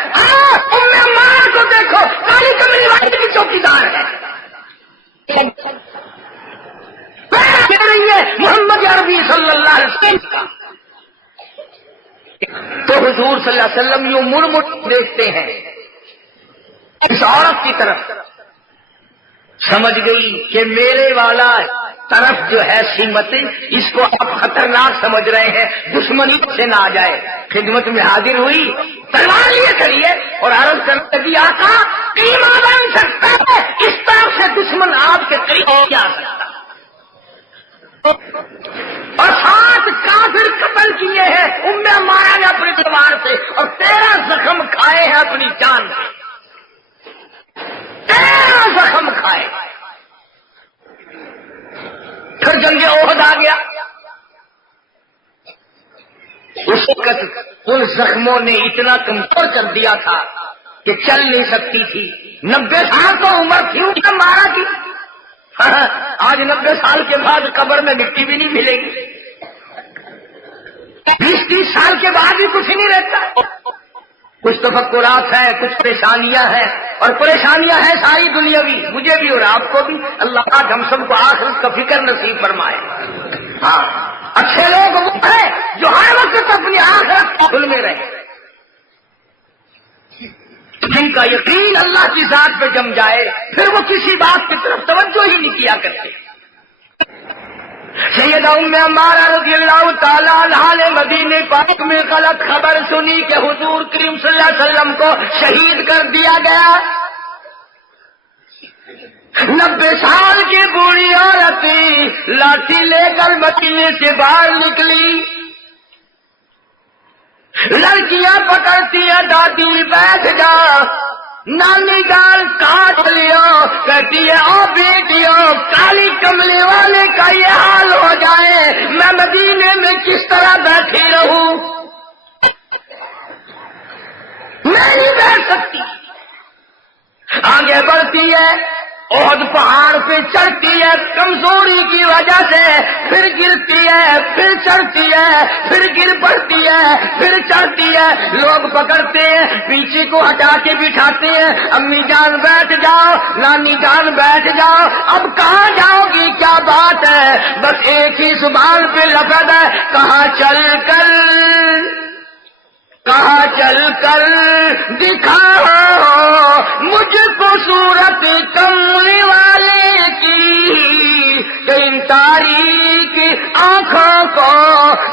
ام عمار کو دیکھو، کالی کملی والی کی چوکیدار ہے، محمد عربی صلی اللہ علیہ وسلم کا۔ تو حضور صلی اللہ علیہ وسلم یوں مڑ مڑ دیکھتے ہیں اس عورت کی طرف، سمجھ گئی کہ میرے والا طرف جو ہے سمت، اس کو آپ خطرناک سمجھ رہے ہیں، دشمنی سے نہ آ جائے۔ خدمت میں حاضر ہوئی، تلوار لیے کریے اور عرض کرنے لگی آقا قیمہ بن سکتا ہے، اس طرف سے دشمن آپ کے قریب ہو جا سکتا، اور 7 کافر قتل کیے ہیں ام عمارہ نے اپنی تلوار سے، اور 13 زخم کھائے ہیں اپنی جان سے، 13 زخم کھائے۔ پھر جنگ احد آ گیا، اس وقت ان زخموں نے اتنا کمزور کر دیا تھا کہ چل نہیں سکتی تھی۔ 90 سال تو عمر تھی ان کا مارا کی، آج 90 سال کے بعد قبر میں مٹی بھی نہیں ملے گی، 20-30 سال کے بعد بھی کچھ نہیں رہتا۔ کچھ تفکرات ہیں، کچھ پریشانیاں ہیں، اور پریشانیاں ہیں ساری دنیاوی، مجھے بھی اور آپ کو بھی۔ اللہ پاک ہم سب کو آخرت کا فکر نصیب فرمائے۔ ہاں، اچھے لوگ وہ ہیں جو ہر وقت اپنی آخرت کو بھول میں رہے، جن کا یقین اللہ کی ذات پہ جم جائے، پھر وہ کسی بات کی طرف توجہ ہی نہیں کیا کرتے۔ سیدہ ام عمارہ رضی اللہ تعالیٰ عنہا نے مدینے پاک میں غلط خبر سنی کہ حضور کریم صلی اللہ علیہ وسلم کو شہید کر دیا گیا۔ 90 سال کی بوڑھی عورت لاٹھی لے کر مدینے سے باہر نکلی، لڑکیاں پکڑتی ہیں، دادی بیٹھ جا، نانی جان کاٹ لیا، کہتی ہے او بیٹیوں کالی کملی والے کا یہ حال ہو جائے میں مدینے میں کس طرح بیٹھی رہوں، میں نہیں بیٹھ سکتی۔ آگے بڑھتی ہے، احد پہاڑ پہ چڑھتی ہے کمزوری کی وجہ سے، پھر گرتی ہے، پھر چڑھتی ہے، پھر گر پڑتی ہے، پھر چڑھتی ہے، لوگ پکڑتے ہیں، پیچھے کو ہٹا کے بٹھاتے ہیں، امی جان بیٹھ جاؤ، نانی جان بیٹھ جاؤ، اب کہاں جاؤ گی، کیا بات ہے؟ بس ایک ہی زبان پہ لفظ ہے، کہاں چل کر، کہاں چل کر دکھاؤ مجھ کو صورت کملی والے کی، ان تاریک آنکھوں کو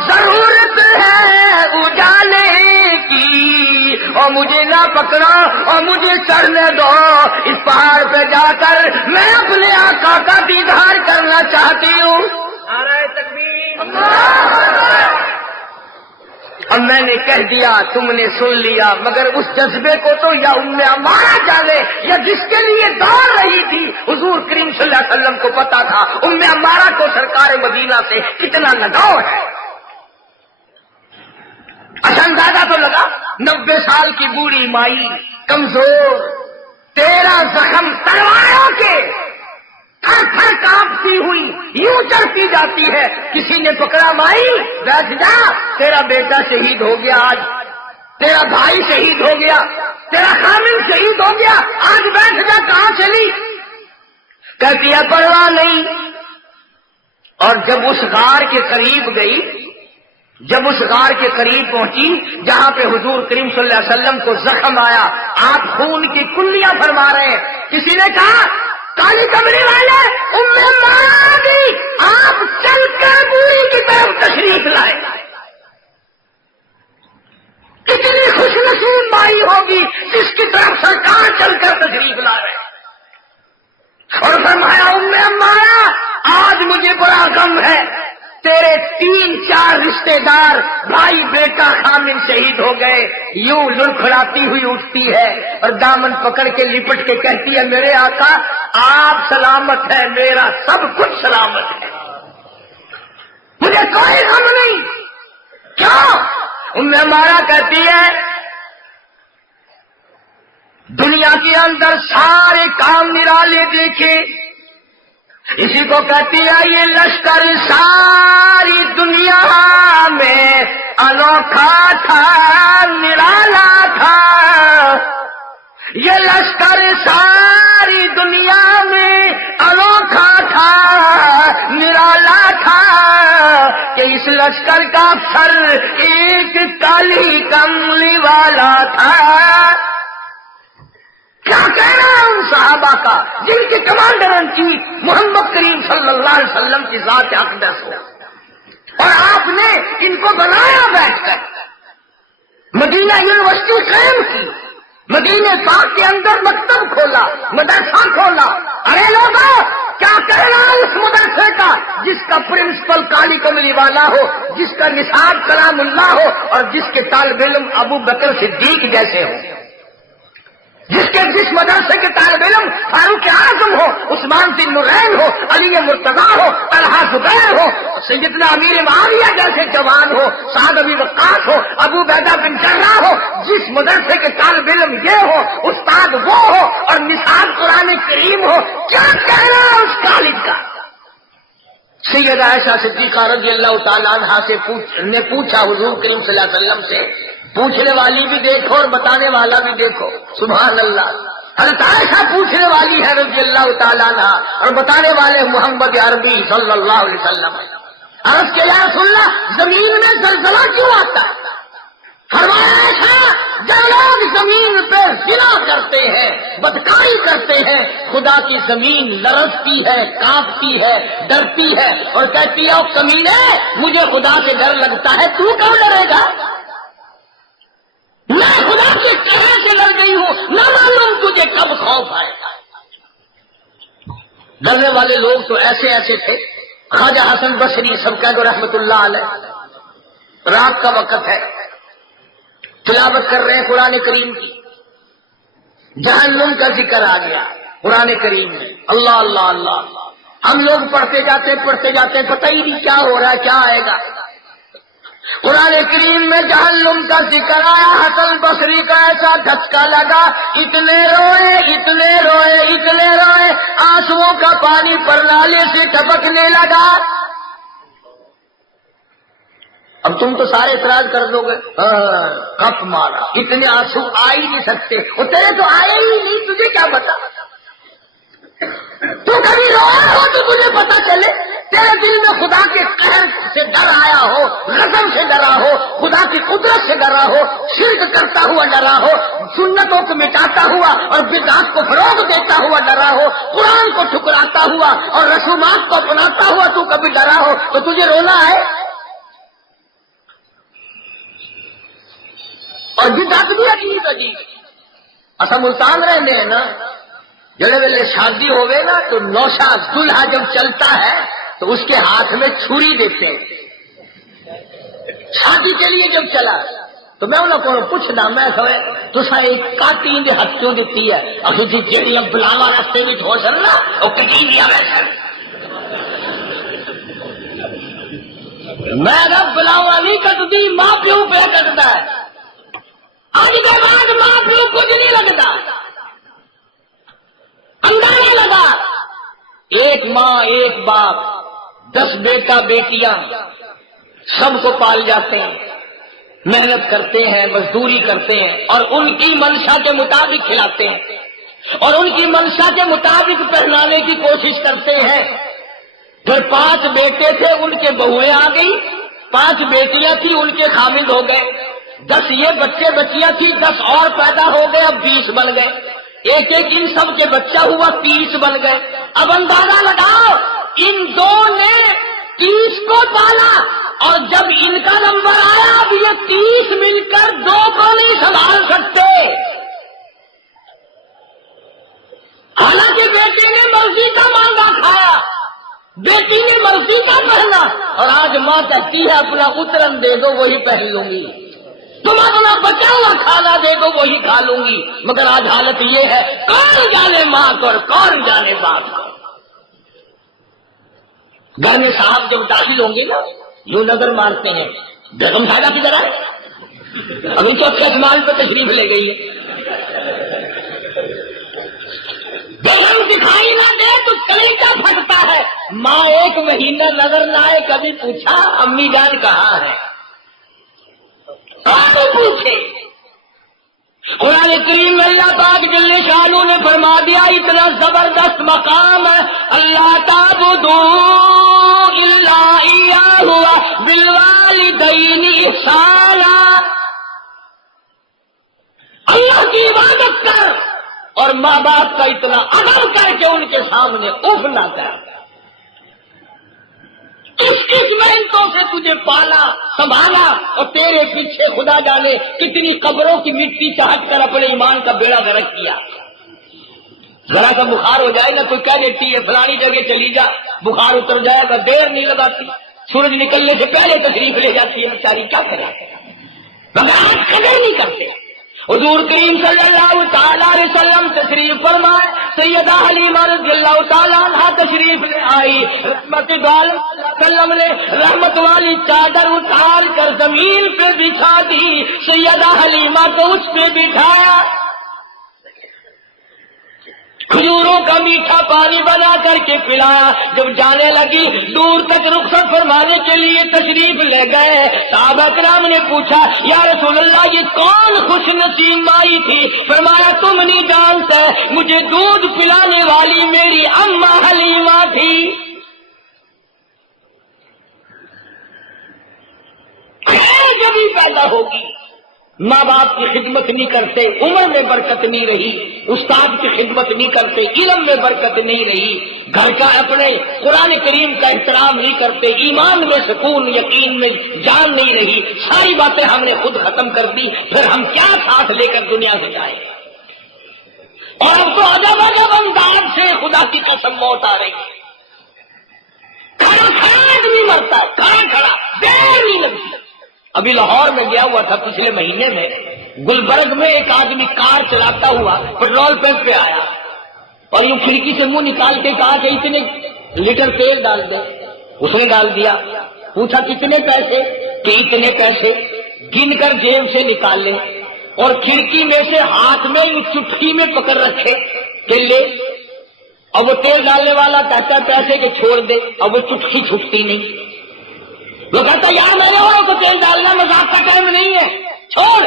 ضرورت ہے اجالے کی، اور مجھے نہ پکڑو اور مجھے چڑھنے دو، اس پہاڑ پہ جا کر میں اپنے آقا کا دیدار کرنا چاہتی ہوں۔ نعرہ تکبیر! اب میں نے کہہ دیا، تم نے سن لیا، مگر اس جذبے کو تو یا ام عمارہ جانے یا جس کے لیے دوڑ رہی تھی حضور کریم صلی اللہ علیہ وسلم کو پتا تھا ام عمارہ کو سرکار مدینہ سے کتنا لگاؤ ہے۔ اچھا اندازہ تو لگا، 90 سال کی بوڑھی مائی، کمزور، 13 زخم تلواروں کے، تھر تھر کانپتی ہوئی یوں چڑھتی جاتی ہے، کسی نے پکڑا، مائی بیٹھ جا، تیرا بیٹا شہید ہو گیا آج، تیرا بھائی شہید ہو گیا، تیرا خامن شہید ہو گیا، آج بیٹھ جا، کہاں چلی؟ کہتی ہے پرواہ نہیں۔ اور جب اس غار کے قریب گئی، جب اس غار کے قریب پہنچی جہاں پہ حضور کریم صلی اللہ علیہ وسلم کو زخم آیا، آپ خون کی کلیاں فرما رہے ہیں، کسی نے کہا کالی کمری والے ام عمارہ گئی، آپ چل کر بوڑھی کی طرف تشریف لائے۔ کتنی خوش نصیب مائی ہوگی جس کی طرف سرکار چل کر تشریف لا رہے، اور فرمایا ام عمارہ آج مجھے بڑا غم ہے، تیرے 3-4 رشتے دار بھائی بیٹا خامن شہید ہو گئے۔ یوں لڑکھڑاتی ہوئی اٹھتی ہے اور دامن پکڑ کے لپٹ کے کہتی ہے میرے آقا آپ سلامت ہے، میرا سب کچھ سلامت ہے، مجھے کوئی غم نہیں۔ کیوں؟ ام عمارہ کہتی ہے دنیا کے اندر سارے کام نرالے دیکھے، اسی کو کہتی ہے یہ لشکر ساری دنیا میں انوکھا تھا نرالا تھا، یہ لشکر ساری دنیا میں انوکھا تھا نرالا تھا، کہ اس لشکر کا سر ایک کالی کملی والا تھا۔ کیا کہنا ہے ان صحابہ کا جن کے کمانڈر ان چیف محمد کریم صلی اللہ علیہ وسلم کی ذات اقدس ہو، اور آپ نے ان کو بنایا بیٹھ کر، مدینہ یونیورسٹی قائم کی، مدینہ پاک کے اندر مکتب کھولا، مدرسہ کھولا۔ ارے لوگوں، کیا کہنا ہے اس مدرسے کا جس کا پرنسپل کالی کملی والا ہو، جس کا نصاب کلام اللہ ہو، اور جس کے طالب علم ابو بکر صدیق جیسے ہو، جس مدرسے کے طالب علم فاروق اعظم ہو، عثمان بن نورین ہو، علی مرتضیٰ ہو، طلحہ زبیر ہو، سیدنا امیر معاویہ جیسے جوان ہو، سعد بن وقاص ہو، ابو عبیدہ بن جراح ہو، جس مدرسے کے طالب علم یہ ہو، استاد وہ ہو، اور نصاب قرآن کریم ہو، کیا کہنا ہے اس کالج کا؟ سیدہ عائشہ صدیقہ رضی اللہ تعالیٰ عنہا سے نے پوچھا حضور کریم صلی اللہ علیہ وسلم سے، پوچھنے والی بھی دیکھو اور بتانے والا بھی دیکھو، سبحان اللہ۔ حضرت عائشہ پوچھنے والی ہے رضی اللہ تعالیٰ عنہ، اور بتانے والے محمد عربی صلی اللہ علیہ وسلم۔ عرض کے یا رسول اللہ، زمین میں زلزلہ کیوں آتا ہے؟ فرمایا عائشہ، جب لوگ زمین پہ زنا کرتے ہیں، بدکاری کرتے ہیں، خدا کی زمین لرزتی ہے، کانپتی ہے، ڈرتی ہے، اور کہتی ہے او کمینے، مجھے خدا سے ڈر لگتا ہے، تو کیوں ڈرے گا؟ میں خدا کے قہر سے ڈر گئی ہوں، نہ معلوم تجھے کب خوف آئے گا۔ ڈرنے والے لوگ تو ایسے ایسے تھے۔ خواجہ حسن بصری سب کہہ دو رحمت اللہ علیہ، رات کا وقت ہے، تلاوت کر رہے ہیں قرآن کریم کی، جہنم کا ذکر آ گیا قرآن کریم میں، اللہ اللہ اللہ، ہم لوگ پڑھتے جاتے پتہ ہی نہیں کیا ہو رہا ہے، کیا آئے گا۔ قرآن کریم میں جہنم کا ذکر آیا، حسن بصری کا ایسا دھچکا لگا، اتنے روئے، آنسوؤں کا پانی پرنالے سے ٹپکنے لگا۔ اب تم تو سارے اعتراض کر دو گے، کپ مارا، اتنے آنسو آ ہی نہیں سکتے، وہ تیرے تو آئے ہی نہیں، تجھے کیا پتا؟ تو کبھی رویا ہو تو تجھے پتا چلے، تیرے دل میں خدا کے قہر سے ڈر آیا ہو، غضب سے ڈرا ہو، خدا کی قدرت سے ڈرا ہو، شرک کرتا ہوا ڈرا ہو، سنتوں کو مٹاتا ہوا اور بدعات کو فروغ دیتا ہوا ڈرا ہو، قرآن کو ٹھکراتا ہوا اور رسومات کو اپناتا ہوا تو کبھی ڈرا ہو تو تجھے رونا ہے؟ اور بدعت بھی عجیب اصل ملتان رہنے ہیں نا، جڑے ویلے شادی ہوئے نا تو نوشا دلہا جب چلتا ہے تو اس کے ہاتھ میں چھری دیتے ہیں، شادی کے لیے جب چلا تو میں انہوں کو پوچھنا، میں کہے تسا ایک کاٹی دے ہتھوں دیتی ہے، اور تھی جیڑی بلاوا رستے میں ہو سکنا وہ کٹی دیا ویسے، میں اگر بلاوا نہیں کٹتی ماں پیو پہ کٹتا ہے، آج کے بعد ماں پیو کچھ نہیں لگتا، اندازہ لگا ایک ماں ایک باپ 10 بیٹا بیٹیاں سب کو پال جاتے ہیں، محنت کرتے ہیں، مزدوری کرتے ہیں، اور ان کی منشا کے مطابق کھلاتے ہیں، اور ان کی منشا کے مطابق پہنانے کی کوشش کرتے ہیں۔ پھر 5 بیٹے تھے، ان کے بہویں آ گئی، 5 بیٹیاں تھی، ان کے خامد ہو گئے، 10 یہ بچے بچیاں تھی، 10 اور پیدا ہو گئے، اب 20 بن گئے، ایک ان سب کے بچہ ہوا 30 بن گئے۔ اب اندازہ لگاؤ، ان 2 نے 30 کو پالا، اور جب ان کا نمبر آیا اب یہ 30 مل کر 2 کو نہیں سنبھال سکتے، حالانکہ بیٹے نے مرضی کا مانگا کھایا، بیٹی نے مرضی کا پہنا، اور آج ماں کہتی ہے اپنا اترن دے دو وہی پہن لوں گی، تم اپنا بچا ہوا کھانا دے دو وہی کھا لوں گی۔ مگر آج حالت یہ ہے، کون جانے ماں کو اور کون جانے باپ کو۔ گھر میں صاحب جب داخل ہوں گے نا، یوں نظر مارتے ہیں، بیگم صاحبہ کی طرح ابھی تو اچھے اسمال پہ تشریف لے گئی ہے، بیگم دکھائی نہ دے تو کلیجہ پھٹتا ہے، ماں ایک مہینہ نظر نہ آئے کبھی پوچھا امی جان کہاں ہے؟ پوچھے؟ قرآن کریم میں اللہ پاک جل شانہ نے فرما دیا اتنا زبردست مقام ہے اللہ تعبدوا الا ایاہ بالوالدین احسانا، اللہ کی عبادت کر اور ماں باپ کا اتنا ادب کر کے ان کے سامنے اف نہ کر۔ کس محنتوں سے تجھے پالا سنبھالا اور تیرے پیچھے خدا جانے کتنی قبروں کی مٹی چاہت کر اپنے ایمان کا بیڑا غرق کیا۔ ذرا سا بخار ہو جائے نا، کوئی کہہ دیتی ہے فلانی جگہ چلی جا، بخار اتر جائے گا، دیر نہیں لگاتی، سورج نکلنے سے پہلے تشریف لے جاتی ہے بیچاری، کیا کرے مگر آج قدر نہیں کرتے۔ حضور کریم صلی اللہ تعالی علیہ وسلم تشریف فرمائے، سیدہ حلیمہ رضی اللہ تعالیٰ عنہ تشریف لے آئی، رحمت وسلم نے رحمت والی چادر اتار کر زمین پہ بچھا دی، سیدہ حلیمہ کو اس پہ بٹھایا، کھجوروں کا میٹھا پانی بنا کر کے پلایا۔ جب جانے لگی دور تک رخصت فرمانے کے لیے تشریف لے گئے، صحابہ کرام نے پوچھا یا رسول اللہ یہ کون خوش نصیب مائی تھی؟ فرمایا تم نہیں جانتے، مجھے دودھ پلانے والی میری اماں حلیمہ تھی۔ خیر جبھی پیدا ہوگی، ماں باپ کی خدمت نہیں کرتے، عمر میں برکت نہیں رہی، استاد کی خدمت نہیں کرتے، علم میں برکت نہیں رہی، گھر کا اپنے قرآن کریم کا احترام نہیں کرتے، ایمان میں سکون یقین میں جان نہیں رہی، ساری باتیں ہم نے خود ختم کر دی، پھر ہم کیا ساتھ لے کر دنیا سے جائیں؟ اور اب تو ادب انداز سے خدا کی قسم موت آ رہی ہے، کھڑا کھڑا آدمی مرتا ہے، کھڑا کھڑا، دیر نہیں لگتی۔ ابھی لاہور میں گیا ہوا تھا پچھلے مہینے میں، گلبرگ میں ایک آدمی کار چلاتا ہوا پیٹرول پمپ پہ آیا اور یوں کھڑکی سے منہ نکال کے کہا کہ اتنے لیٹر تیل ڈال دو، اس نے ڈال دیا، پوچھا کتنے پیسے؟ کہ اتنے پیسے، گن کر جیب سے نکالے اور کھڑکی میں سے ہاتھ میں یوں چٹکی میں پکڑ رکھے کہ لے، اور وہ تیل ڈالنے والا کہتا پیسے کہ چھوڑ دے، اور وہ چٹکی چھٹتی نہیں، وہ کہتا یار میرے والوں کو تیل ڈالنا مذاق کا ٹائم نہیں ہے، چھوڑ۔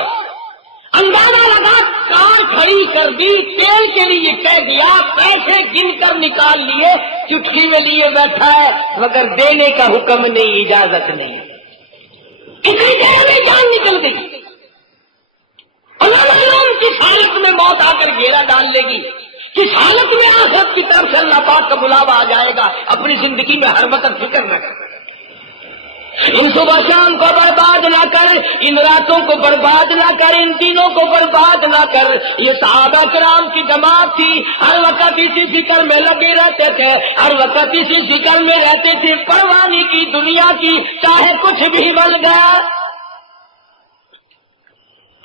اندازہ لگا، کار کھڑی کر دی، تیل کے لیے کہہ دیا، پیسے گن کر نکال لیے، چٹکی میں لیے بیٹھا ہے مگر دینے کا حکم نہیں، اجازت نہیں۔ اتنی دیر میں جان نکل گئی، اللہ معلوم کس حالت میں موت آ کر گھیرا ڈال لے گی، کس حالت میں آخرت کی طرف سے اللہ پاک کا بلاوا آ جائے گا۔ اپنی زندگی میں ہر وقت فکر نہ کر، ان صبح شام کو برباد نہ کر، ان راتوں کو برباد نہ کر، ان دنوں کو برباد نہ کر۔ یہ صحابہ کرام کی جماعت تھی، ہر وقت اسی فکر میں لگے رہتے تھے، ہر وقت اسی فکر میں رہتے تھے، پرواہ نہیں کی دنیا کی، چاہے کچھ بھی بن گیا۔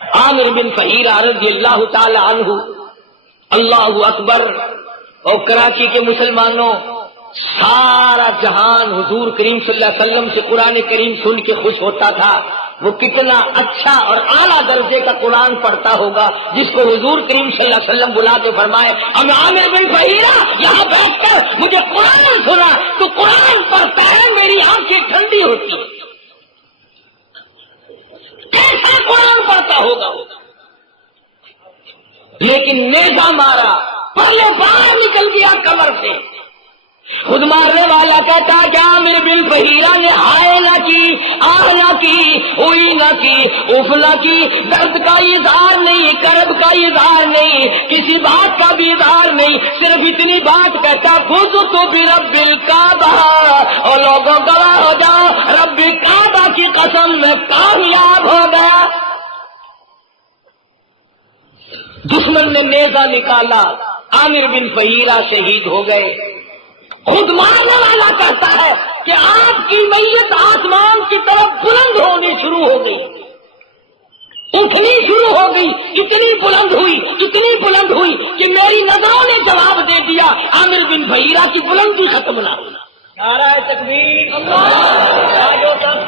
عامر بن فہیرہ رضی اللہ تعالی عنہ، اللہ اکبر۔ اور کراچی کے مسلمانوں، سارا جہان حضور کریم صلی اللہ علیہ وسلم سے قرآن کریم سن کے خوش ہوتا تھا۔ وہ کتنا اچھا اور اعلیٰ درجے کا قرآن پڑھتا ہوگا جس کو حضور کریم صلی اللہ علیہ وسلم بلا کے فرمائے ہم عامر بن فہیرہ یہاں بیٹھ کر مجھے قرآن سنا، تو قرآن پڑھتا ہے میری آنکھیں ٹھنڈی ہوتی ہیں۔ کیسا قرآن پڑھتا ہوگا، لیکن نیزہ مارا، پہلے باہر نکل گیا کمر سے۔ خود مارنے والا کہتا ہے کہ عامر بن فہیرہ نے ہائے نہ کی، آہ نہ کی، اوئی نہ کی، اف نہ کی، درد کا اظہار نہیں، کرب کا اظہار نہیں، کسی بات کا بھی اظہار نہیں، صرف اتنی بات کہتا خود تو برب الکعبہ، اور لوگوں گواہ ہو جاؤ رب کعبہ کی قسم میں کامیاب ہو گیا۔ دشمن نے نیزہ نکالا، عامر بن فہیرہ شہید ہو گئے۔ خود مارنے والا کہتا ہے کہ آپ کی میت آسمان کی طرف بلند ہونی شروع ہو گئی، اٹھنی شروع ہو گئی، اتنی بلند ہوئی کہ میری نظروں نے جواب دے دیا عامر بن فہیرہ کی بلندی ختم نہ ہوئی۔ نعرہ تکبیر،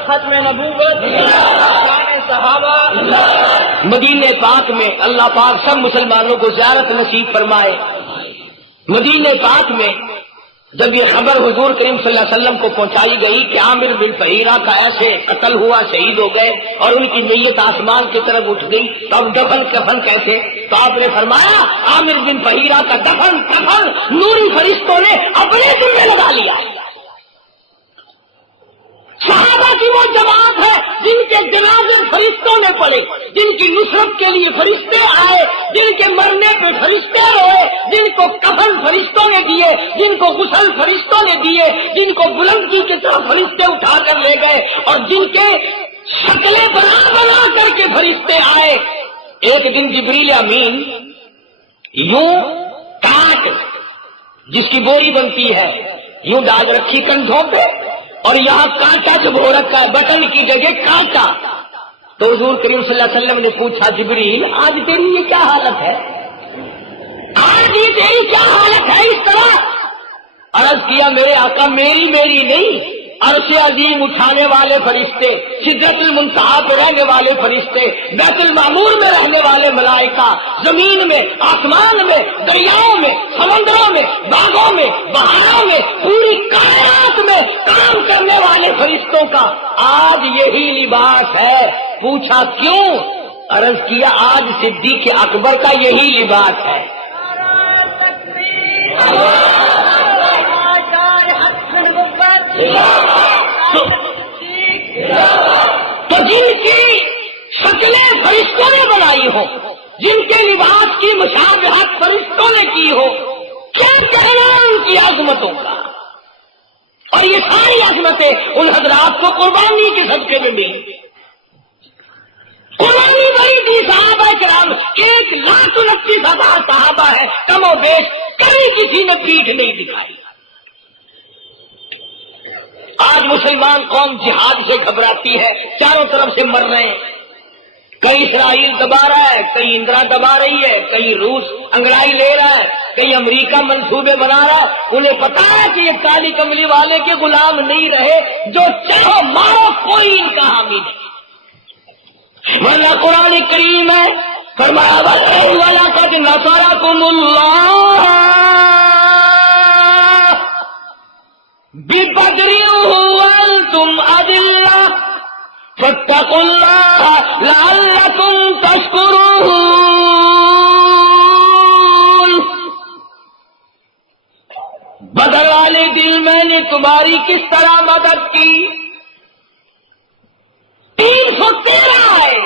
ختم نبوت، شان صحابہ۔ مدینہ پاک میں اللہ پاک سب مسلمانوں کو زیارت نصیب فرمائے۔ مدینہ پاک میں جب یہ خبر حضور کریم صلی اللہ علیہ وسلم کو پہنچائی گئی کہ عامر بن فہیرہ کا ایسے قتل ہوا، شہید ہو گئے اور ان کی میت آسمان کی طرف اٹھ گئی، تو اب دفن کفن کیسے؟ تو آپ نے فرمایا عامر بن فہیرہ کا دفن کفن نوری فرشتوں نے اپنے ذمہ لگا لیا۔ صحابہ کی وہ جماعت ہے جن کے جنازے فرشتوں نے پڑے، جن کی نصرت کے لیے فرشتے آئے، جن کے مرنے پہ فرشتے روئے، جن کو کفن فرشتوں نے دیے، جن کو غسل فرشتوں نے دیے، جن کو بلندی کی طرف فرشتے اٹھا کر لے گئے، اور جن کے شکلیں بنا بنا کر کے فرشتے آئے۔ ایک دن جبریل امین یوں کاٹ جس کی بوری بنتی ہے یوں ڈال رکھی کندھوں پہ، اور یہاں کانٹا جب ہو رکھا ہے بٹن کی جگہ کانٹا، تو حضور کریم صلی اللہ علیہ وسلم نے پوچھا جبریل آج تیری یہ کیا حالت ہے؟ آج یہ تیری کیا حالت ہے اس طرح؟ عرض کیا میرے آقا میری نہیں، عرش عظیم اٹھانے والے فرشتے، سدرۃ المنتہا پہ رہنے والے فرشتے، بیت المعمور میں رہنے والے ملائکہ، زمین میں، آسمان میں، دریاؤں میں، سمندروں میں، باغوں میں، بہاروں میں، پوری کائنات میں کام کرنے والے فرشتوں کا آج یہی لباس ہے۔ پوچھا کیوں؟ عرض کیا آج صدیق اکبر کا یہی لباس ہے۔ تو جن کی شکلیں فرشتوں نے بنائی ہو، جن کے لباس کی مشابہت فرشتوں نے کی ہو، کیا کہنا ان کی عظمتوں کا؟ اور یہ ساری عظمتیں ان حضرات کو قربانی کے صدقے میں ملی۔ قربانی بڑی تھی صحابہ کرام، 1,29,000 صحابہ ہے، کم و بیش، کبھی کسی نے پیٹھ نہیں دکھائی۔ آج مسلمان قوم جہاد سے گھبراتی ہے، چاروں طرف سے مر رہے ہیں، کہیں اسرائیل دبا رہا ہے، کہیں اندرا دبا رہی ہے، کہیں روس انگڑائی لے رہا ہے، کہیں امریکہ منصوبے بنا رہا ہے۔ انہیں پتا ہے کہ یہ کالی کملی والے کے غلام نہیں رہے، جو چاہو مارو کوئی ان کا حامی نہیں۔ ورنہ قرآن کریم ہے فرمایا وَلَقَدْ نَصَرَكُمُ اللَّهُ بِبَدْرٍ وَأَنْتُمْ أَذِلَّةٌ فَاتَّقُوا اللَّهَ لَعَلَّكُمْ تَشْكُرُونَ۔ بدر والے دن میں نے تمہاری کس طرح مدد کی؟ 313 ہے۔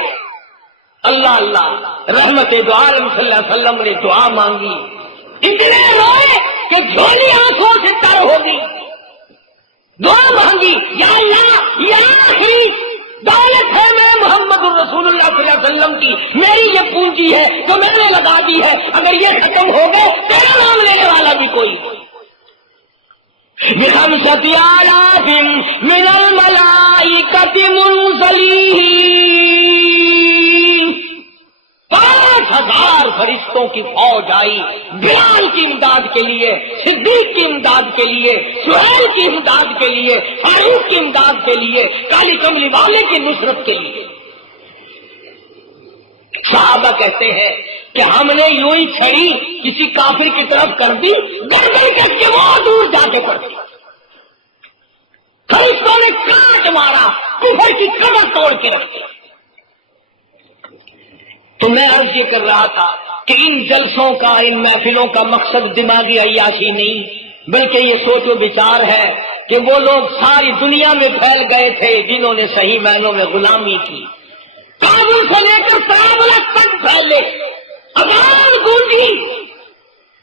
اللہ اللہ رحمت دو عالم صلی اللہ علیہ وسلم نے دعا مانگی، اتنے روئے کہ جھولی آنکھوں سے تر ہوگی، دعا مانگی یا اللہ یا آخری دولت ہے میں محمد الرسول اللہ صلی اللہ علیہ وسلم کی، میری یہ پونجی ہے جو میں نے لگا دی ہے، اگر یہ ختم ہو گئے تیرا نام لینے والا بھی کوئی بِخَمْسَةِ آلَافٍ مِّنَ الْمَلَائِكَةِ مُنزَلِينَ، 5,000 فرشتوں کی فوج آئی بلال کی امداد کے لیے، صدیق کی امداد کے لیے، سہیل کی امداد کے لیے، فاروق کی امداد کے لیے، کالی کملی والے کی نصرت کے لیے۔ صحابہ کہتے ہیں کہ ہم نے یوں ہی چھڑی کسی کافر کی طرف کر دی، گردن کر کے وہ دور جا کے پڑ گئی، فرشتوں نے کاٹ مارا، کفر کی کمر توڑ کے رکھ دی۔ تو میں عرض یہ کر رہا تھا کہ ان جلسوں کا، ان محفلوں کا مقصد دماغی عیاشی نہیں، بلکہ یہ سوچ و بچار ہے کہ وہ لوگ ساری دنیا میں پھیل گئے تھے جنہوں نے صحیح معنوں میں غلامی کی، کابل سے لے کر طرابلس تک پھیلے، اذان گونجی،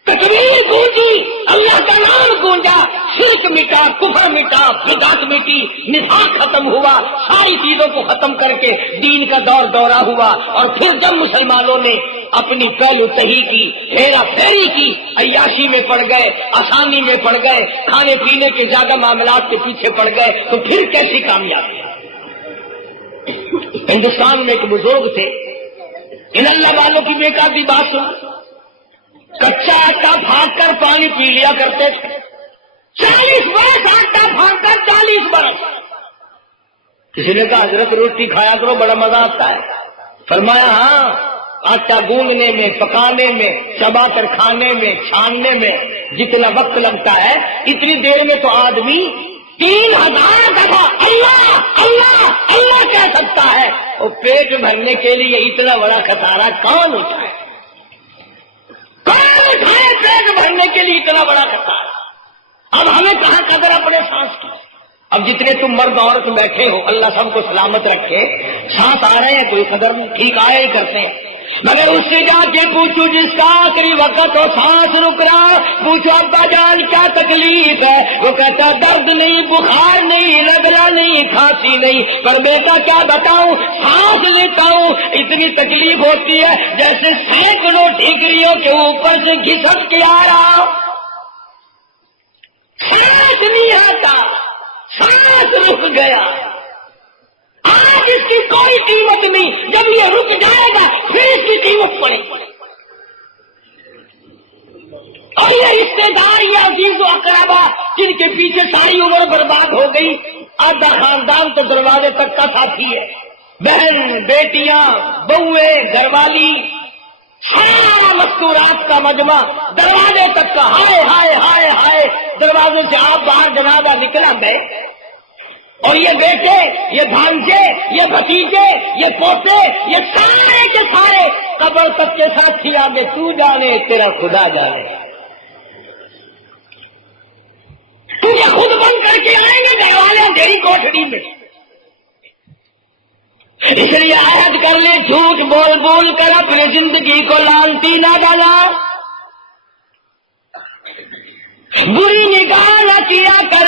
تکبیر گونجی، اللہ کا نام گونجا، شرک مٹا، کفر مٹا، بدعت مٹی، نفاق ختم ہوا، ساری چیزوں کو ختم کر کے دین کا دور دورہ ہوا۔ اور پھر جب مسلمانوں نے اپنی پہلو تہی کی، ہیرا پھیری کی، عیاشی میں پڑ گئے، آسانی میں پڑ گئے، کھانے پینے کے زیادہ معاملات کے پیچھے پڑ گئے، تو پھر کیسی کامیابی؟ ہندوستان میں ایک بزرگ تھے، ان اللہ والوں کی بیکار کی بات سن، کچا آٹا پھانک کر پانی پی لیا کرتے تھے، 40 برس آٹا پھانک کر 40 برس۔ کسی نے کہا حضرت روٹی کھایا کرو بڑا مزہ آتا ہے، فرمایا ہاں آٹا گوندنے میں، پکانے میں، چبا کر کھانے میں، چھاننے میں جتنا وقت لگتا ہے اتنی دیر میں تو آدمی 3000 دفعہ اللہ اللہ اللہ کہہ سکتا ہے. اور پیٹ بھرنے کے لیے اتنا بڑا خسارہ کون اٹھائے؟ کون اٹھائے پیٹ بھرنے کے لیے اتنا بڑا خسارہ؟ اب ہمیں کہاں قدر اپنے سانس کی؟ اب جتنے تم مرد عورت بیٹھے ہو اللہ سب کو سلامت رکھے، سانس آ رہے ہیں کوئی قدر نہیں، ٹھیک آئے ہی کرتے ہیں، مگر اس سے جا کے پوچھو جس کا آخری وقت ہو سانس رک رہا، پوچھو ابا جان کیا تکلیف ہے؟ وہ کہتا درد نہیں، بخار نہیں، رگڑا نہیں، کھانسی نہیں، پر بیٹا کیا بتاؤں سانس لیتا ہوں اتنی تکلیف ہوتی ہے جیسے سینکڑوں ٹھیکریوں کے اوپر سے گھسٹ کے آ رہا، سانس نہیں آتا، سانس رک گیا. آج اس کی کوئی قیمت نہیں، جب یہ رک جائے گا پھر اس کی قیمت پڑے گی. اور یہ رشتے دار یہ عزیز و اقربا جن کے پیچھے ساری عمر برباد ہو گئی، آدھا خاندان تو دروازے تک کا ساتھی ہے، بہن بیٹیاں بہویں گھر والی سارا مستورات کا مجمع دروازے تک کا، ہائے ہائے ہائے ہائے، دروازے سے آپ باہر جنازہ نکلا گئے، اور یہ بیٹے، یہ بھانجے، یہ بھتیجے، یہ پوتے، یہ سارے کے سارے قبر تک کے ساتھی آگے تو جانے تیرا خدا جانے، تجھے خود بند کر کے آئیں گے گھر والے تیری کوٹھڑی میں. اس لیے عہد کر لے جھوٹ بول بول کر اپنی زندگی کو لانتی نہ ڈالا، بری نگاہ نہ کیا کر،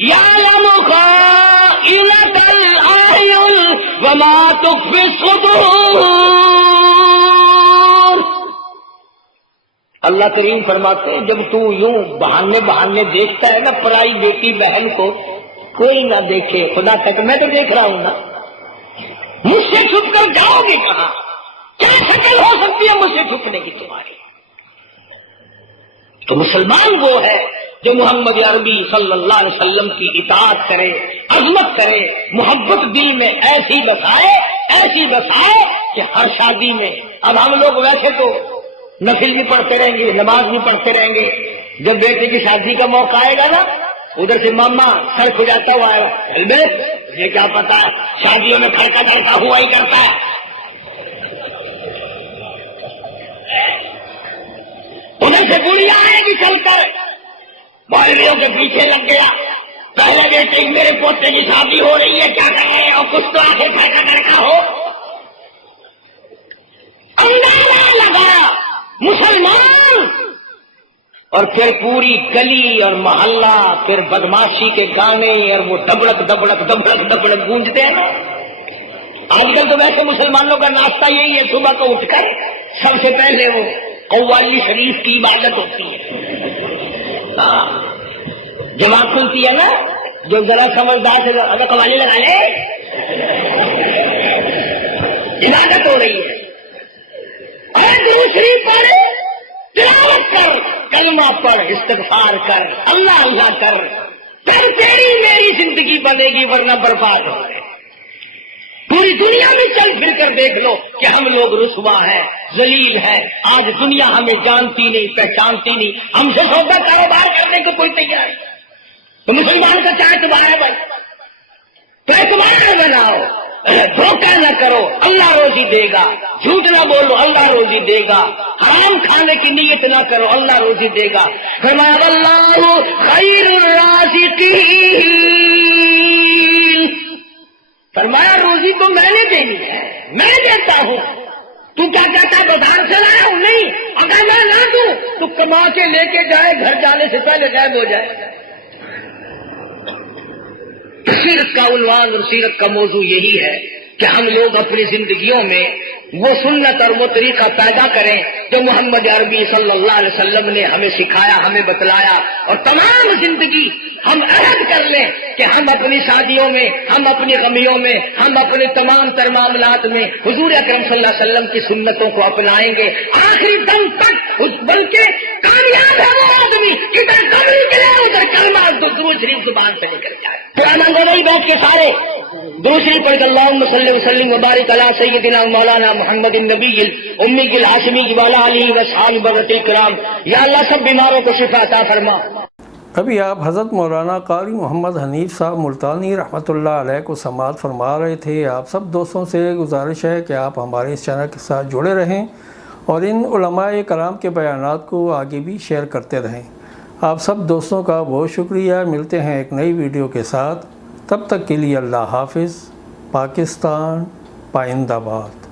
یعلم خائنۃ الاعین وما تخفی الصدور. اللہ کریم فرماتے ہیں جب تو یوں بہانے بہانے دیکھتا ہے نا پرائی بیٹی بہن کو، کوئی نہ دیکھے خدا تک میں تو دیکھ رہا ہوں نا، مجھ سے چھپ کر جاؤ گے کہاں؟ کیا شکل ہو سکتی ہے مجھ سے چھپنے کی تمہاری؟ تو مسلمان وہ ہے جو محمد عربی صلی اللہ علیہ وسلم کی اطاعت کرے، عظمت کرے، محبت دل میں ایسی بسائے کہ ہر شادی میں، اب ہم لوگ ویسے تو نفل بھی پڑھتے رہیں گے، نماز بھی پڑھتے رہیں گے، جب بیٹے کی شادی کا موقع آئے گا نا ادھر سے ماما سر کھجاتا ہوا آئے گا، یہ کیا پتا شادیوں میں کھڑکا ڈرتا ہوا ہی کرتا ہے. ادھر سے بڑھیا آئے گی چل کر مولویوں کے پیچھے لگ گیا، پہلے بیٹے میرے پوتے کی شادی ہو رہی ہے کیا کر رہے ہیں، اور کچھ تو آگے کھڑکا ڈرتا ہو. اندازہ لگایا مسلمان، اور پھر پوری گلی اور محلہ پھر بدماشی کے گانے اور وہ ڈبڑک ڈبڑک ڈبڑک ڈبڑک گونجتے ہیں. آج کل تو ویسے مسلمانوں کا ناشتہ یہی ہے، صبح کو اٹھ کر سب سے پہلے وہ قوالی شریف کی عبادت ہوتی ہے. جماعت کھلتی ہے نا، جو ذرا سمجھدار سے اگر قوالی لگا لے عبادت ہو رہی ہے. اور دوسری پر تلاوت کر، کلمہ پڑھ، استغفار کر، اللہ اللہ کر، پھر تیری میری زندگی بنے گی، ورنہ برباد ہو گئے. پوری دنیا میں چل پھر کر دیکھ لو کہ ہم لوگ رسوا ہیں، ذلیل ہیں. آج دنیا ہمیں جانتی نہیں، پہچانتی نہیں، ہم سے سودا کاروبار کرنے کو کوئی تیار نہیں. تو مسلمان کا چاہے تمہارا بن، چاہے تمہارا بناؤ، دھوکہ نہ کرو اللہ روزی دے گا، جھوٹ نہ بولو اللہ روزی دے گا، حرام کھانے کی نیت نہ کرو اللہ روزی دے گا. فرمایا اللہ خیر الرازقین، فرمایا روزی تو میں نے دینی ہے، میں دیتا ہوں. تو کیا کہتا ہے بازار سے لایا ہوں؟ نہیں، اگر میں نہ دوں تو کما کے لے کے جائے، گھر جانے سے پہلے غائب ہو جائے. سیرت کا عنوان اور سیرت کا موضوع یہی ہے کہ ہم لوگ اپنی زندگیوں میں وہ سنت اور وہ طریقہ پیدا کریں جو محمد عربی صلی اللہ علیہ وسلم نے ہمیں سکھایا، ہمیں بتلایا، اور تمام زندگی ہم عہد کر لیں کہ ہم اپنی شادیوں میں، ہم اپنی غمیوں میں، ہم اپنے تمام تر معاملات میں حضور اکرم صلی اللہ علیہ وسلم کی سنتوں کو اپنائیں گے آخری دم تک. بلکہ کامیاب ہے وہ آدمی کدھر کم نکلے ادھر کلمہ درود شریف زبان سے نکل جائے. پرانا گو نہیں بیٹھ کے سارے دوسری پڑھ اللہم صلی وسلم وبارک علی سیدنا مولانا محمد النبی الامی الہاشمی والا علیہ وصحبہ برۃ الکرام. یا اللہ سب بیماروں کو شفا عطا فرما. ابھی آپ حضرت مولانا قاری محمد حنیف صاحب ملتانی رحمۃ اللہ علیہ کو سماعت فرما رہے تھے. آپ سب دوستوں سے گزارش ہے کہ آپ ہمارے اس چینل کے ساتھ جڑے رہیں اور ان علماء کرام کے بیانات کو آگے بھی شیئر کرتے رہیں. آپ سب دوستوں کا بہت شکریہ. ملتے ہیں ایک نئی ویڈیو کے ساتھ. تب تک کے لیے اللہ حافظ. پاکستان پائندہ باد.